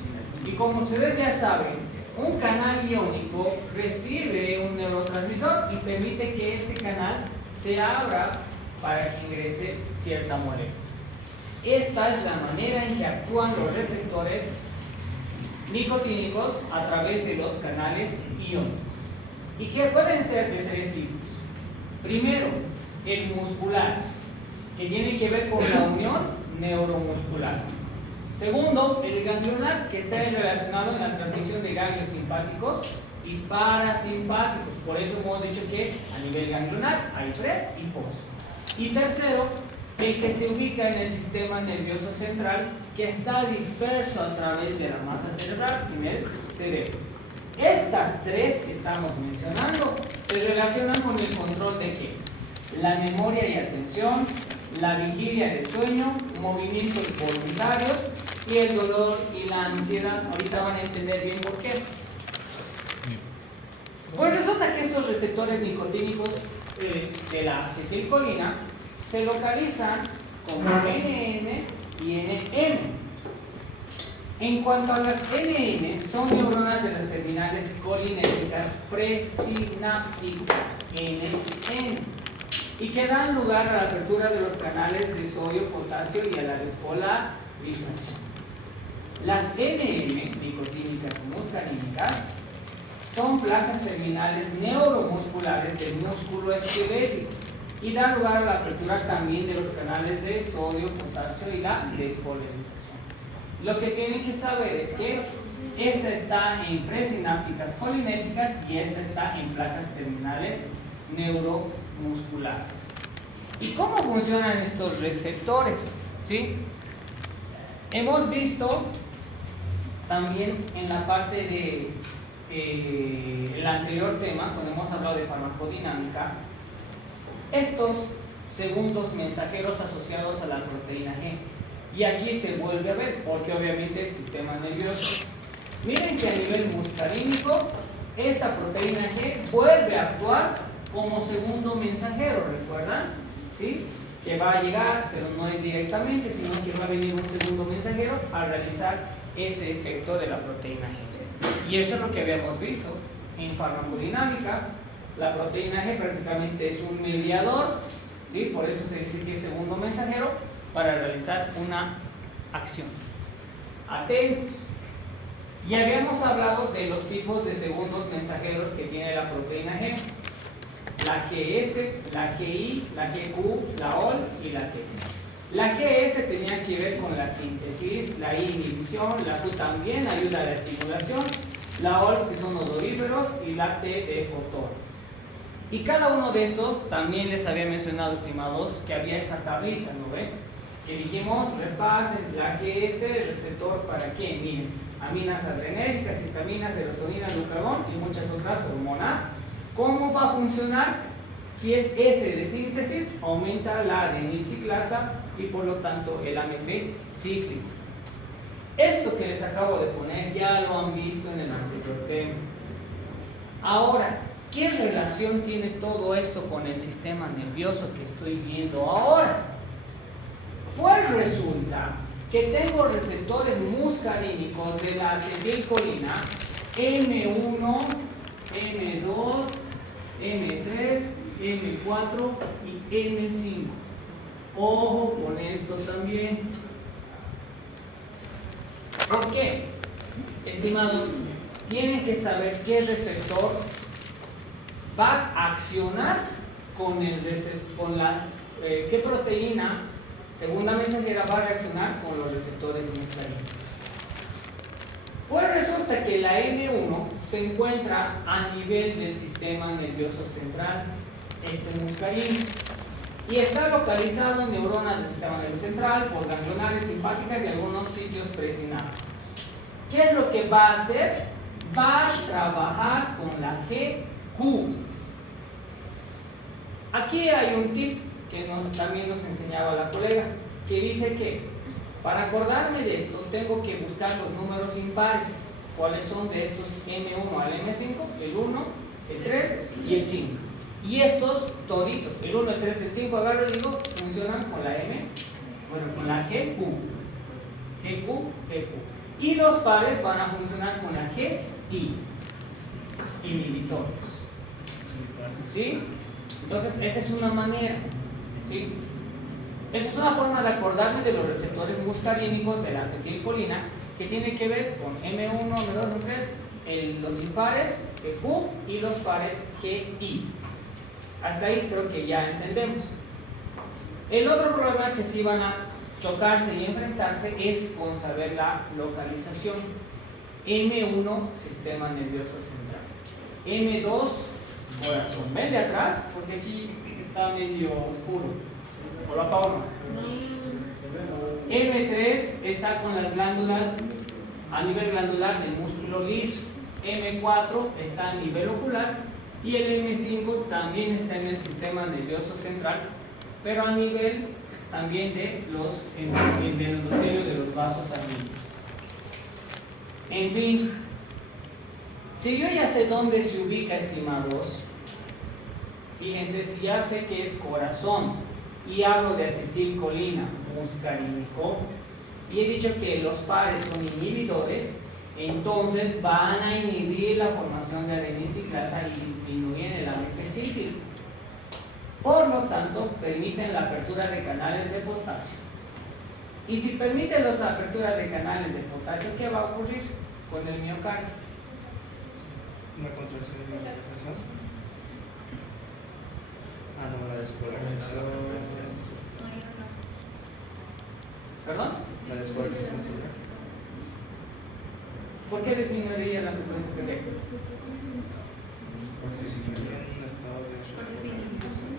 Y como ustedes ya saben, un canal iónico recibe un neurotransmisor y permite que este canal se abra para que ingrese cierta molécula. Esta es la manera en que actúan los receptores nicotínicos a través de los canales iónicos. Y que pueden ser de 3 tipos. Primero, el muscular, que tiene que ver con la unión neuromuscular. Segundo, el ganglionar, que está relacionado en la transmisión de ganglios simpáticos y parasimpáticos. Por eso hemos dicho que a nivel ganglionar hay pre y post. Y tercero, el que se ubica en el sistema nervioso central, que está disperso a través de la masa cerebral en el cerebro. Estas 3 que estamos mencionando se relacionan con el control de ¿qué? La memoria y atención, la vigilia del sueño, movimientos voluntarios y el dolor y la ansiedad. Ahorita van a entender bien por qué. Pues resulta que estos receptores nicotínicos de la acetilcolina se localizan como NN y NN. En cuanto a las NN, son neuronas de las terminales colinérgicas presinápticas, NN. y que dan lugar a la apertura de los canales de sodio, potasio y a la despolarización. Las NM, nicotínicas o muscarínicas, son placas terminales neuromusculares del músculo esquelético y dan lugar a la apertura también de los canales de sodio, potasio y la despolarización. Lo que tienen que saber es que esta está en presinápticas colinéticas y esta está en placas terminales neuromusculares. ¿Y cómo funcionan estos receptores? ¿Sí? Hemos visto también en la parte de el anterior tema, cuando hemos hablado de farmacodinámica, estos segundos mensajeros asociados a la proteína G. Y aquí se vuelve a ver, porque obviamente el sistema nervioso. Miren que a nivel muscarínico, esta proteína G vuelve a actuar como segundo mensajero, ¿recuerdan? ¿Sí? Que va a llegar, pero no es directamente, sino que va a venir un segundo mensajero a realizar ese efecto de la proteína G. Y eso es lo que habíamos visto en farmacodinámica. La proteína G prácticamente es un mediador, ¿sí? Por eso se dice que es segundo mensajero para realizar una acción. Atentos. Y habíamos hablado de los tipos de segundos mensajeros que tiene la proteína G. La GS, la GI, la GQ, la OL y la T. La GS tenía que ver con la síntesis, la I inhibición, la Q también ayuda a la estimulación, la OL que son odoríferos y la T de fotones. Y cada uno de estos también les había mencionado, estimados, que había esta tablita, ¿no ven? Que dijimos, repasen, la GS, el receptor para qué, miren, aminas adrenérgicas, histamina, serotonina, glucagón y muchas otras hormonas. ¿Cómo va a funcionar? Si es S de síntesis, aumenta la adenilciclasa y por lo tanto el AMP cíclico. Esto que les acabo de poner ya lo han visto en el anterior tema. Ahora, ¿qué relación tiene todo esto con el sistema nervioso que estoy viendo ahora? Pues resulta que tengo receptores muscarínicos de la acetilcolina M1, M2, M3, M4 y M5. Ojo con esto también. ¿Por qué? Estimados, tienen que saber qué receptor va a accionar con qué proteína segunda mensajera va a reaccionar con los receptores muscarínicos. Pues resulta que la M1 se encuentra a nivel del sistema nervioso central, este muscarínico, y está localizado en neuronas del sistema nervioso central, por ganglionares simpáticas y algunos sitios presinápticos. ¿Qué es lo que va a hacer? Va a trabajar con la GQ. Aquí hay un tip que también nos enseñaba la colega, que dice que para acordarme de esto tengo que buscar los números impares. ¿Cuáles son de estos M1 al M5? El 1, el 3 y el 5. Y estos toditos, el 1, el 3, el 5, agarro y digo, funcionan con la M, bueno, con la GQ. GQ, GQ. Y los pares van a funcionar con la GI. Inhibitores. ¿Sí? Entonces, esa es una manera. ¿Sí? Esa es una forma de acordarme de los receptores muscarínicos de la acetilcolina que tiene que ver con M1, M2, M3, los impares GQ y los pares GI. Hasta ahí creo que ya entendemos. El otro problema que sí van a chocarse y enfrentarse es con saber la localización. M1, sistema nervioso central. M2, corazón. ¿Ven de atrás? Porque aquí está medio oscuro. ¿O lo apago? M3 está con las glándulas a nivel glandular del músculo liso. M4 está a nivel ocular y el M5 también está en el sistema nervioso central, pero a nivel también de los endotelios de los vasos sanguíneos. En fin, si yo ya sé dónde se ubica, estimados, fíjense, si ya sé que es corazón y hablo de acetilcolina muscarínico y he dicho que los pares son inhibidores, entonces van a inhibir la formación de adenilciclasa y disminuyen el AMP cíclico. Por lo tanto, permiten la apertura de canales de potasio. Y si permiten la apertura de canales de potasio, ¿qué va a ocurrir con el miocardio? Una contracción de mineralización. Ah, no, la despolarización. ¿Perdón? La despolarización celular. ¿Por qué disminuiría la frecuencia cardíaca? Porque si me en un estado de repolarización.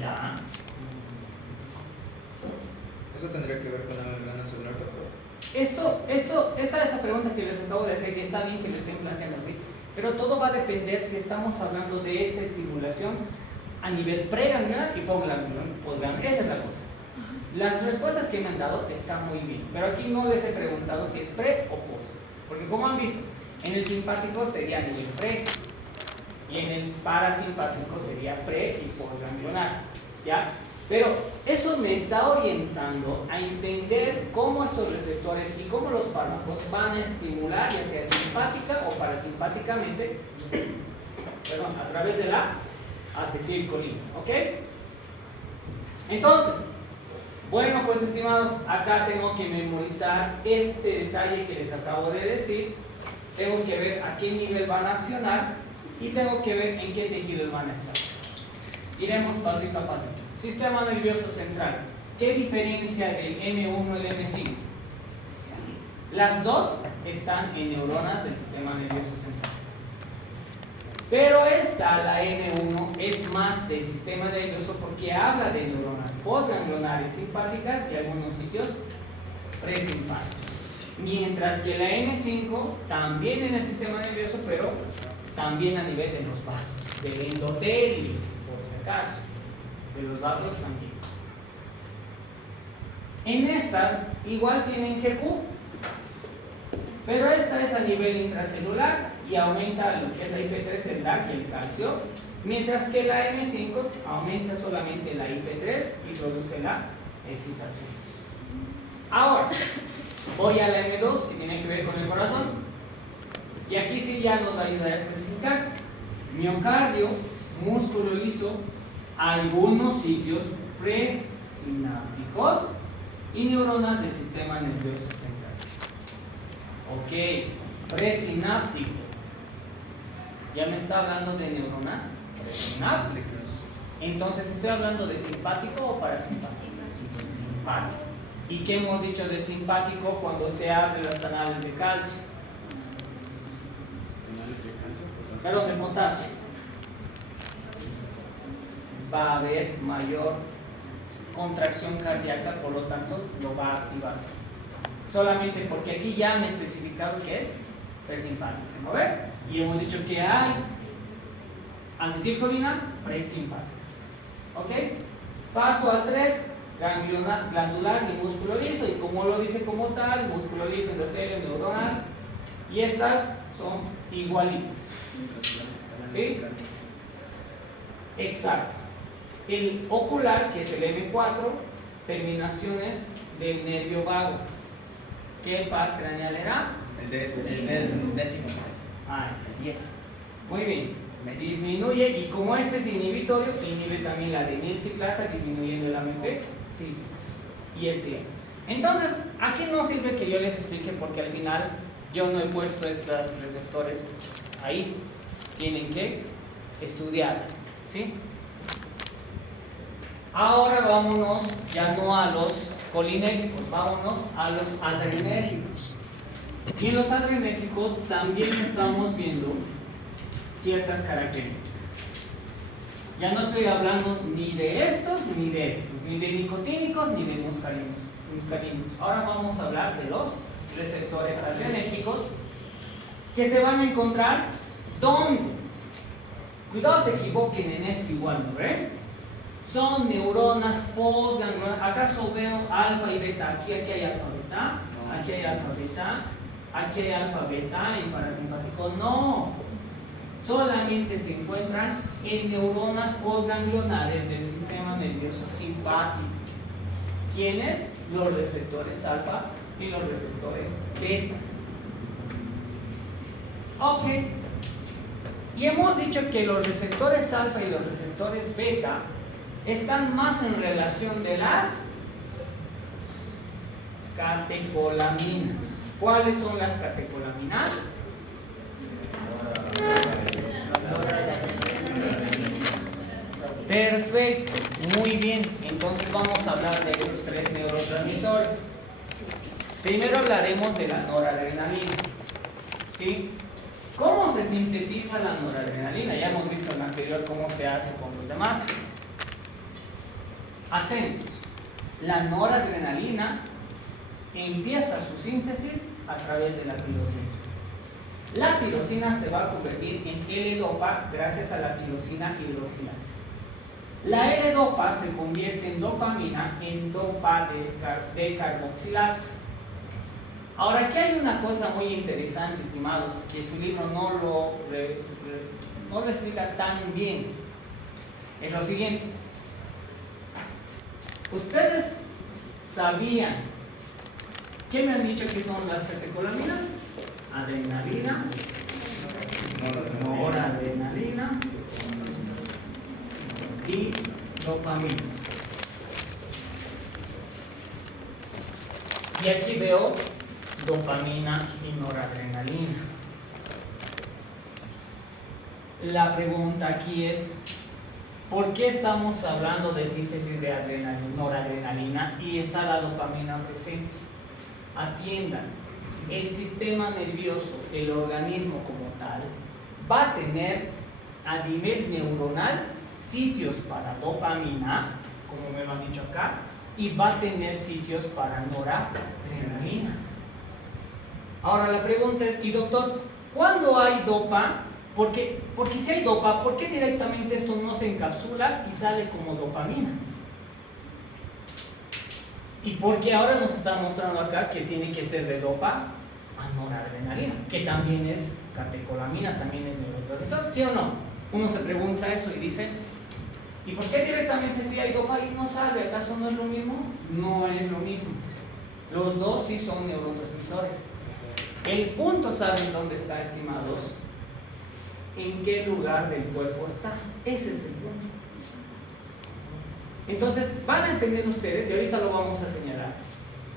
Ya. ¿Eso tendría que ver con la membrana celular, doctor? Esa pregunta que les acabo de hacer, y está bien que lo estén planteando así, pero todo va a depender si estamos hablando de esta estimulación a nivel pregangliar y postgangliar. Esa es la cosa. Las respuestas que me han dado están muy bien, pero aquí no les he preguntado si es pre o post, porque como han visto, en el simpático sería a nivel pre, y en el parasimpático sería pre y postgangliar, ¿ya? Pero eso me está orientando a entender cómo estos receptores y cómo los fármacos van a estimular, ya sea simpática o parasimpáticamente, a través de la acetilcolina, ¿ok? Entonces, bueno, pues estimados, acá tengo que memorizar este detalle que les acabo de decir, tengo que ver a qué nivel van a accionar y tengo que ver en qué tejidos van a estar. Iremos pasito a pasito. Sistema nervioso central. ¿Qué diferencia del M1 y del M5? Las dos están en neuronas del sistema nervioso central. Pero esta, la M1, es más del sistema nervioso porque habla de neuronas postganglionares simpáticas y algunos sitios presimpáticos. Mientras que la M5 también en el sistema nervioso, pero también a nivel de los vasos, del endotelio, por si acaso, de los vasos sanguíneos. En estas igual tienen GQ, pero esta es a nivel intracelular y aumenta lo que es la IP3, el DAC y el calcio, mientras que la M5 aumenta solamente la IP3 y produce la excitación. Ahora, voy a la M2 que tiene que ver con el corazón, y aquí sí ya nos va a ayudar a especificar miocardio, músculo liso, algunos sitios presinápticos y neuronas del sistema nervioso central. Ok, presináptico. Ya me está hablando de neuronas presinápticas. Entonces, ¿estoy hablando de simpático o parasimpático? Simpático. ¿Y qué hemos dicho del simpático cuando se abre los canales de calcio? Perdón, de potasio. Va a haber mayor contracción cardíaca, por lo tanto lo va a activar. Solamente porque aquí ya me he especificado que es presimpático. ¿A ver? Y hemos dicho que hay acetilcolina presimpática. ¿Ok? Paso al 3, glandular y músculo liso. Y como lo dice como tal, músculo liso, endotelio, neuronas. Y estas son igualitas. ¿Sí? Exacto. El ocular, que es el M4, terminaciones del nervio vago. ¿Qué par craneal era? El décimo. Ah, 10. Muy bien. Disminuye, y como este es inhibitorio, inhibe también la adenilciclasa, disminuyendo el AMP. Sí. Y este. Entonces, aquí no sirve que yo les explique porque al final yo no he puesto estos receptores ahí. Tienen que estudiar. ¿Sí? Ahora vámonos ya no a los colinérgicos, vámonos a los adrenérgicos. Y en los adrenérgicos también estamos viendo ciertas características. Ya no estoy hablando ni de estos, ni de estos, ni de nicotínicos, ni de muscarínicos. Ahora vamos a hablar de los receptores adrenérgicos que se van a encontrar ¿dónde? Cuidado se equivoquen en esto igual, ¿no ven? Son neuronas postganglionares. ¿Acaso veo alfa y beta? Aquí hay alfa beta, aquí hay alfa beta, aquí hay alfa beta en parasimpático. No, solamente se encuentran en neuronas postganglionares del sistema nervioso simpático. ¿Quiénes? Los receptores alfa y los receptores beta. Ok. Y hemos dicho que los receptores alfa y los receptores beta están más en relación de las catecolaminas. ¿Cuáles son las catecolaminas? Perfecto, muy bien. Entonces vamos a hablar de esos tres neurotransmisores. Primero hablaremos de la noradrenalina. ¿Sí? ¿Cómo se sintetiza la noradrenalina? Ya hemos visto en la anterior cómo se hace con los demás. Atentos. La noradrenalina empieza su síntesis a través de la tirosina. La tirosina se va a convertir en L-dopa gracias a la tirosina hidroxilasa. La L-dopa se convierte en dopamina en dopa de carboxilasa. Ahora, aquí hay una cosa muy interesante, estimados, que su libro no lo explica tan bien. Es lo siguiente. Ustedes sabían, ¿qué me han dicho que son las catecolaminas? Adrenalina, noradrenalina y dopamina. Y aquí veo dopamina y noradrenalina. La pregunta aquí es, ¿por qué estamos hablando de síntesis de noradrenalina y está la dopamina presente? Atiendan, el sistema nervioso, el organismo como tal, va a tener a nivel neuronal sitios para dopamina, como me lo han dicho acá, y va a tener sitios para noradrenalina. Ahora la pregunta es, y doctor, ¿cuándo hay dopa? Porque si hay dopa, ¿por qué directamente esto no se encapsula y sale como dopamina? Y porque ahora nos está mostrando acá que tiene que ser de dopa a noradrenalina, que también es catecolamina, también es neurotransmisor, ¿sí o no? Uno se pregunta eso y dice, ¿y por qué directamente si hay dopa y no sale? ¿Acaso no es lo mismo? No es lo mismo. Los dos sí son neurotransmisores. El punto, ¿saben dónde está, estimados? ¿En qué lugar del cuerpo está? Ese es el punto. Entonces, van a entender ustedes, y ahorita lo vamos a señalar,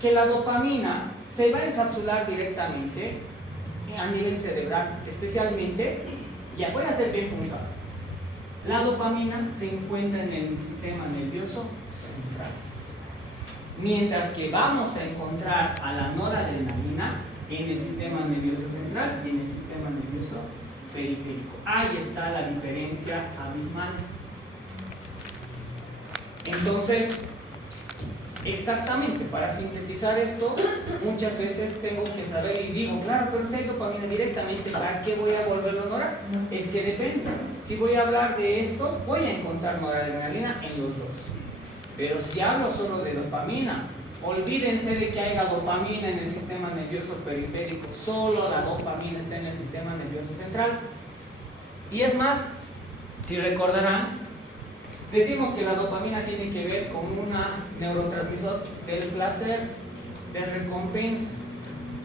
que la dopamina se va a encapsular directamente a nivel cerebral, especialmente, ya voy a ser bien puntual. La dopamina se encuentra en el sistema nervioso central, mientras que vamos a encontrar a la noradrenalina en el sistema nervioso central y en el sistema nervioso periférico. Ahí está la diferencia abismal. Entonces, exactamente, para sintetizar esto, muchas veces tengo que saber y digo, claro, pero si hay dopamina directamente, ¿para qué voy a volverlo noradrenalina? Es que depende. Si voy a hablar de esto, voy a encontrar noradrenalina en los dos. Pero si hablo solo de dopamina, olvídense de que haya dopamina en el sistema nervioso periférico, solo la dopamina está en el sistema nervioso central. Y es más, si recordarán, decimos que la dopamina tiene que ver con un neurotransmisor del placer, de recompensa,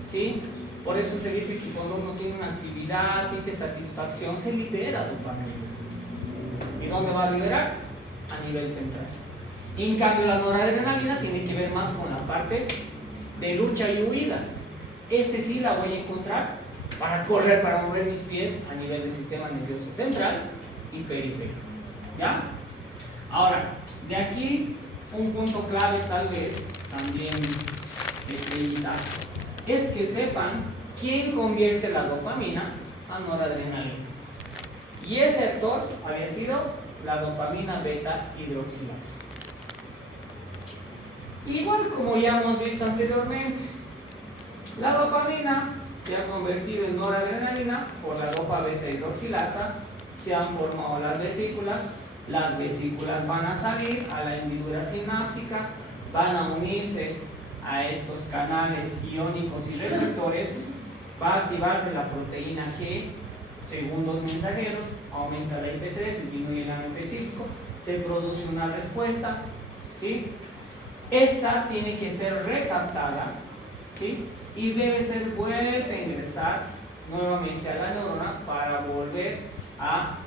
¿sí? Por eso se dice que cuando uno tiene una actividad, siente satisfacción, se libera dopamina. ¿Y dónde va a liberar? A nivel central. En cambio, la noradrenalina tiene que ver más con la parte de lucha y huida. Este sí la voy a encontrar para correr, para mover mis pies a nivel del sistema nervioso central y periférico. ¿Ya? Ahora, de aquí un punto clave tal vez también es que sepan quién convierte la dopamina a noradrenalina. Y ese actor había sido la dopamina beta hidroxilasa. Igual como ya hemos visto anteriormente, la dopamina se ha convertido en noradrenalina por la dopa beta hidroxilasa, se han formado las vesículas van a salir a la hendidura sináptica, van a unirse a estos canales iónicos y receptores, va a activarse la proteína G, segundos mensajeros, aumenta la IP3, disminuye el ano específico, se produce una respuesta, ¿sí? Esta tiene que ser recaptada, ¿sí? Y debe ser vuelta a ingresar nuevamente a la neurona para volver a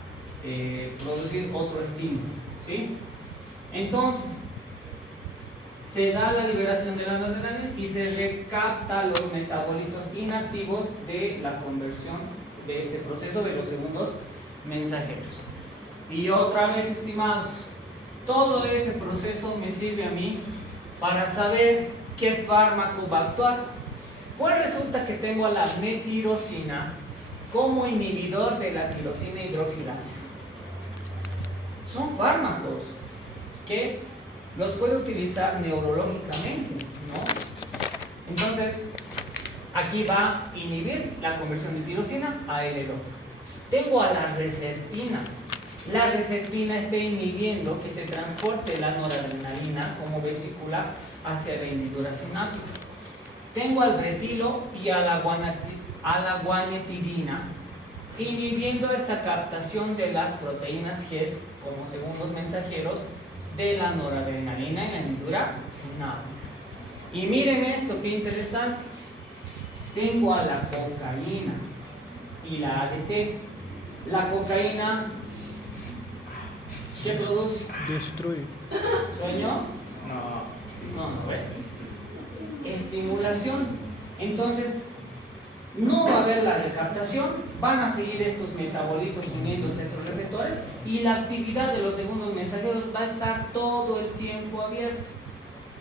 producir otro estímulo, ¿sí? Entonces, se da la liberación de la noradrenalina y se recapta los metabolitos inactivos de la conversión de este proceso de los segundos mensajeros. Y otra vez, estimados, todo ese proceso me sirve a mí para saber qué fármaco va a actuar. Pues resulta que tengo a la metirosina como inhibidor de la tirosina hidroxilasa. Son fármacos que los puede utilizar neurológicamente, ¿no? Entonces, aquí va a inhibir la conversión de tirosina a L2. Tengo a la reserpina. La reserpina está inhibiendo que se transporte la noradrenalina como vesícula hacia la hendidura sináptica. Tengo al bretilo y a la guanetidina inhibiendo esta captación de las proteínas G como segundos mensajeros de la noradrenalina en la hendidura sináptica. Y miren esto, qué interesante. Tengo a la cocaína y la ADT. La cocaína, ¿qué produce? Destruye. ¿Sueño? No, ¿ve? Estimulación. Entonces, no va a haber la recaptación, van a seguir estos metabolitos uniéndose a estos receptores y la actividad de los segundos mensajeros va a estar todo el tiempo abierto,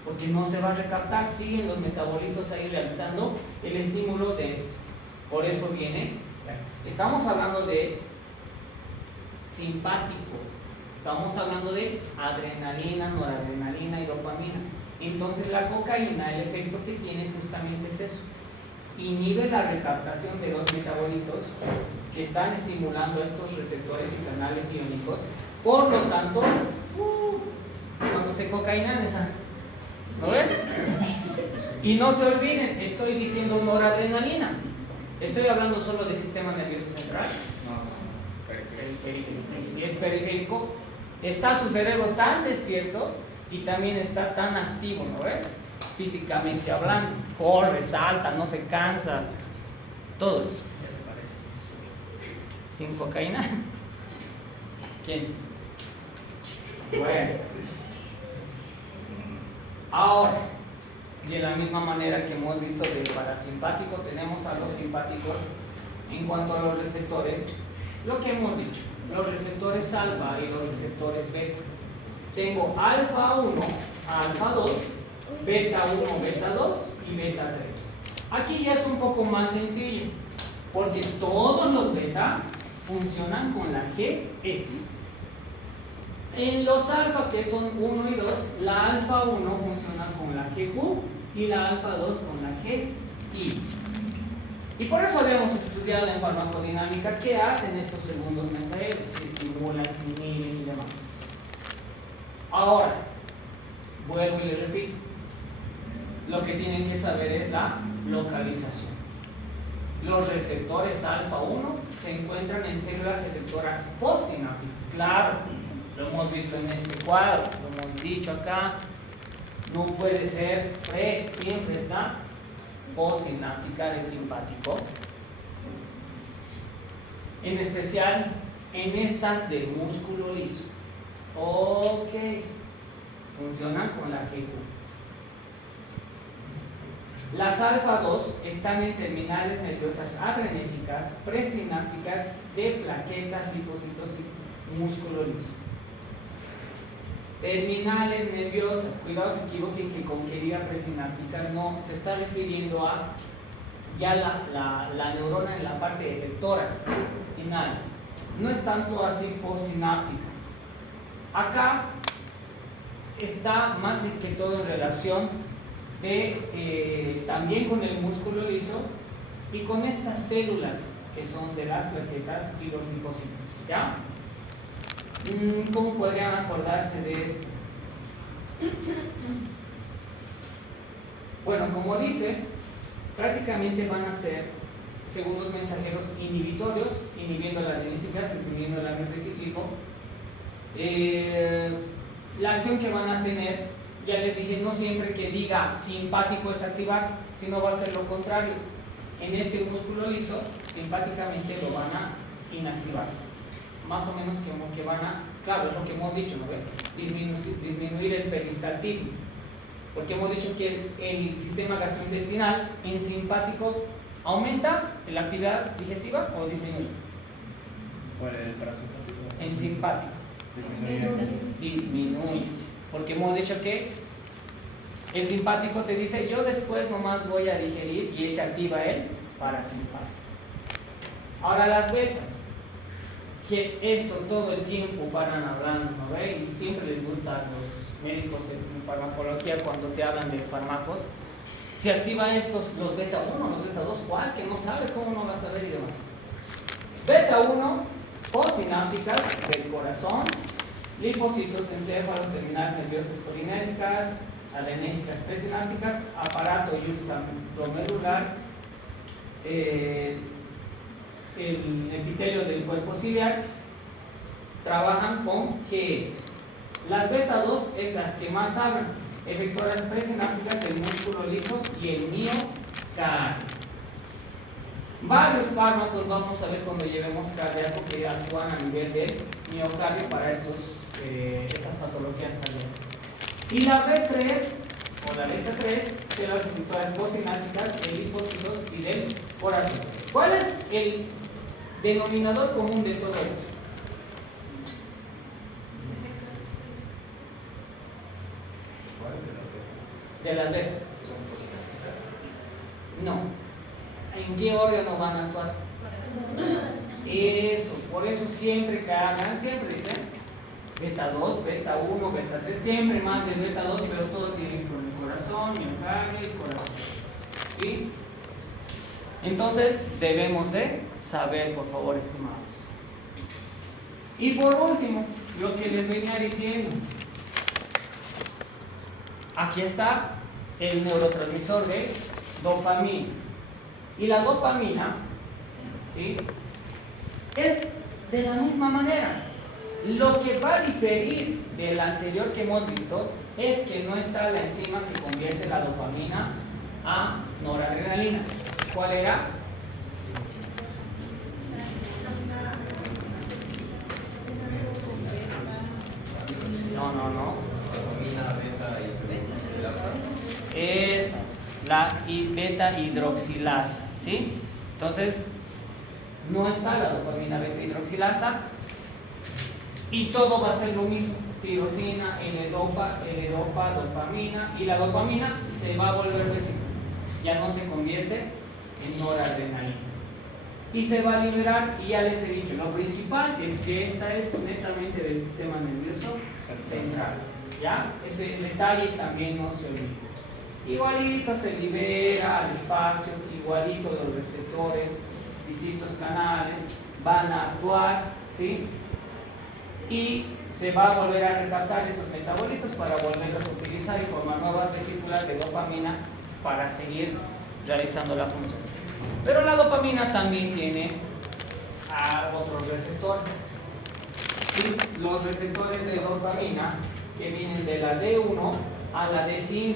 porque no se va a recaptar, siguen los metabolitos ahí realizando el estímulo de esto. Por eso viene, estamos hablando de simpático, estamos hablando de adrenalina, noradrenalina y dopamina. Entonces la cocaína, el efecto que tiene justamente es eso. Inhibe la recaptación de los metabolitos que están estimulando estos receptores internales iónicos. Por lo tanto, cuando se cocaínan, ¿no ven? Y no se olviden, estoy diciendo noradrenalina. Estoy hablando solo del sistema nervioso central. Si es periférico, está su cerebro tan despierto y también está tan activo, ¿no ves? Físicamente hablando, corre, salta, no se cansa, todo eso. Ya se parece. ¿Sin cocaína? ¿Quién? Bueno. Ahora, de la misma manera que hemos visto del parasimpático, tenemos a los simpáticos en cuanto a los receptores. Lo que hemos dicho, los receptores alfa y los receptores beta. Tengo alfa 1, alfa 2, beta 1, beta 2 y beta 3. Aquí ya es un poco más sencillo, porque todos los beta funcionan con la GS. En los alfa, que son 1 y 2, la alfa 1 funciona con la GQ y la alfa 2 con la GI. Y por eso habíamos estudiado en farmacodinámica qué hacen estos segundos mensajeros, si estimulan, si inhiben y demás. Ahora, vuelvo y les repito, lo que tienen que saber es la localización. Los receptores alfa 1 se encuentran en células efectoras postsinápticas. Claro, lo hemos visto en este cuadro, lo hemos dicho acá, no puede ser pre, siempre está postsináptica del simpático. En especial en estas del músculo liso. Ok, funcionan con la GQ. Las alfa 2 están en terminales nerviosas adrenérgicas presinápticas de plaquetas, linfocitos y músculo liso. Terminales nerviosas, cuidado se equivoquen que con que diga presináptica no se está refiriendo a ya la neurona en la parte efectora final. No es tanto así postsináptica. Acá está más que todo en relación de también con el músculo liso y con estas células que son de las plaquetas y los linfocitos, ¿ya? ¿Cómo podrían acordarse de esto? Bueno, como dice, prácticamente van a ser segundos mensajeros inhibitorios, inhibiendo la adenosina, inhibiendo el tricíclico. La acción que van a tener, ya les dije, no siempre que diga simpático es activar, sino va a ser lo contrario. En este músculo liso, simpáticamente lo van a inactivar. más o menos como que van a, claro, es lo que hemos dicho, ¿no ve? Disminuir el peristaltismo. Porque hemos dicho que el sistema gastrointestinal en simpático aumenta la actividad digestiva o disminuye. ¿Cuál es el parasimpático? En simpático disminuye. Porque hemos dicho que el simpático te dice, yo después nomás voy a digerir, y se activa el parasimpático. Ahora las beta, que esto todo el tiempo paran hablando, ¿no ve? Y siempre les gusta a los médicos en farmacología cuando te hablan de fármacos. Se activa estos, los beta 1, los beta 2, ¿cuál? Que no sabes, ¿cómo no vas a ver y demás? Beta 1, postsinápticas del corazón, linfocitos encéfalo, terminales nerviosas colinéticas, adenérgicas presinápticas, aparato justaglomerular, el epitelio del cuerpo ciliar, trabajan con GES. Las beta 2 es las que más hablan, efectoras presinápticas del músculo liso y el miocardio. Varios fármacos vamos a ver cuando llevemos cardíaco que actúan a nivel del miocardio para estas patologías cardíacas. Y la B3 o la beta 3 de las efectoras postsinápticas de linfocitos y del corazón. ¿Cuál es el denominador común de todo esto? De las beta. No. ¿En qué órgano van a actuar? Eso, por eso siempre que hagan, siempre dicen beta 2, beta 1, beta 3, siempre más de beta 2, pero todo tiene con el corazón, miocardio y corazón. ¿Sí? Entonces debemos de saber, por favor, estimados. Y por último, lo que les venía diciendo. Aquí está el neurotransmisor de dopamina. Y la dopamina, ¿sí?, es de la misma manera. Lo que va a diferir del anterior que hemos visto es que no está la enzima que convierte la dopamina a noradrenalina. ¿Cuál era? No. Dopamina, beta hidroxilasa. Es la beta hidroxilasa, ¿sí? Entonces, no está la dopamina beta hidroxilasa y todo va a ser lo mismo: tirosina, L-dopa, dopamina, y la dopamina se va a volver vesícula, ya no se convierte en noradrenalina y se va a liberar. Y ya les he dicho, lo principal es que esta es netamente del sistema nervioso central, ¿ya? Ese detalle también no se olvide. Igualito se libera al espacio, igualito los receptores, distintos canales van a actuar, ¿sí? Y se va a volver a recaptar estos metabolitos para volverlos a utilizar y formar nuevas vesículas de dopamina para seguir realizando la función. Pero la dopamina también tiene a otros receptores, ¿sí? Los receptores de dopamina que vienen de la D1 a la D5.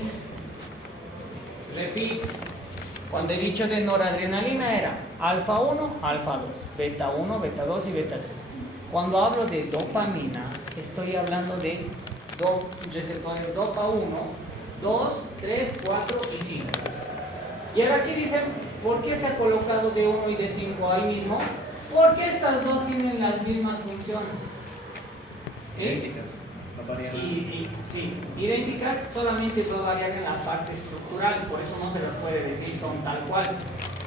Repito, cuando he dicho de noradrenalina era alfa 1, alfa 2, beta 1, beta 2 y beta 3. Cuando hablo de dopamina, estoy hablando de receptores dopa 1, 2, 3, 4 y 5. Y ahora aquí dicen, ¿por qué se ha colocado D1 y D5 ahí mismo? Porque estas dos tienen las mismas funciones. ¿Sí? Idénticas. No varían. Sí, idénticas, solamente va a variar en la parte estructural, por eso no se las puede decir son tal cual,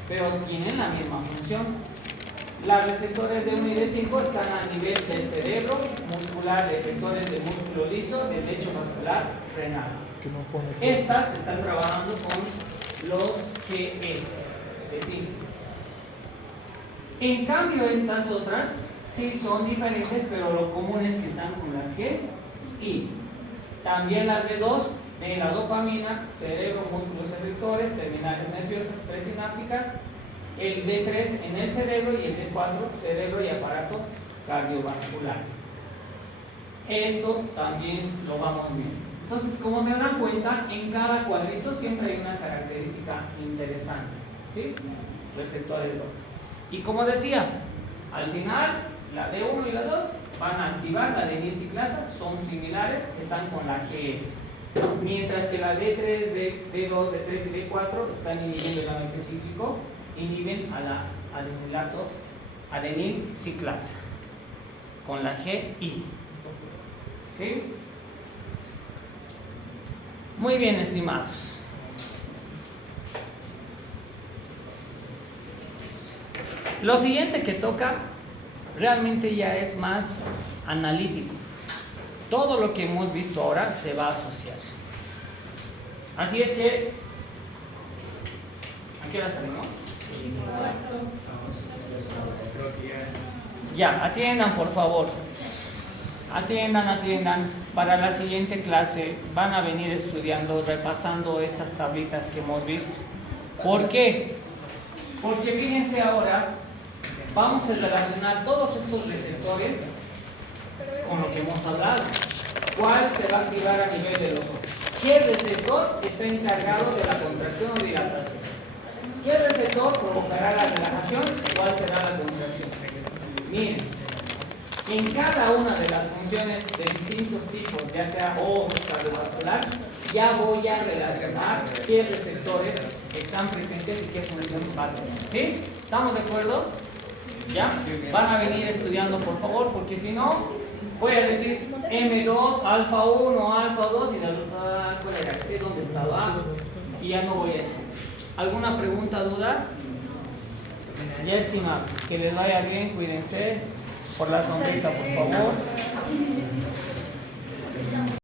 pero tienen la misma función. Las receptores de 1 y de 5 están a nivel del cerebro, muscular, de efectores de músculo liso, del lecho vascular, renal. Estas están trabajando con los GS, de síntesis. En cambio, estas otras sí son diferentes, pero lo común es que están con las G y también las D2 de la dopamina, cerebro, músculos efectores, terminales nerviosas presinápticas, el D3 en el cerebro y el D4 cerebro y aparato cardiovascular. Esto también lo vamos viendo. Entonces, como se dan cuenta, en cada cuadrito siempre hay una característica interesante, ¿sí? Receptores dopa. Y como decía, al final la D1 y la 2 van a activar la adenilciclasa, son similares, están con la GS. Mientras que la D3, D2, D3 y D4 están inhibiendo el AMP cíclico, inhiben a la adenilciclasa con la GI. ¿Sí? Muy bien, estimados. Lo siguiente que toca realmente ya es más analítico. Todo lo que hemos visto ahora se va a asociar. Así es que, ¿a qué hora salimos? Ya, atiendan por favor. Atiendan. Para la siguiente clase van a venir estudiando, repasando estas tablitas que hemos visto. ¿Por qué? Porque fíjense ahora, vamos a relacionar todos estos receptores con lo que hemos hablado. ¿Cuál se va a activar a nivel de los ojos? ¿Qué receptor está encargado de la contracción o dilatación? ¿Qué receptor provocará la relajación? ¿Cuál será la contracción? Miren, en cada una de las funciones de distintos tipos, ya sea ojos, cardiovascular, ya voy a relacionar qué receptores están presentes y qué función van a tener. ¿Sí? ¿Estamos de acuerdo? ¿Ya? Van a venir estudiando, por favor, porque si no, voy a decir M2, alfa 1, alfa 2 y sé dónde estaba y ya no voy a entender. ¿Alguna pregunta, duda? Ya, estimados, que les vaya bien, cuídense. Por la sombrita, por favor.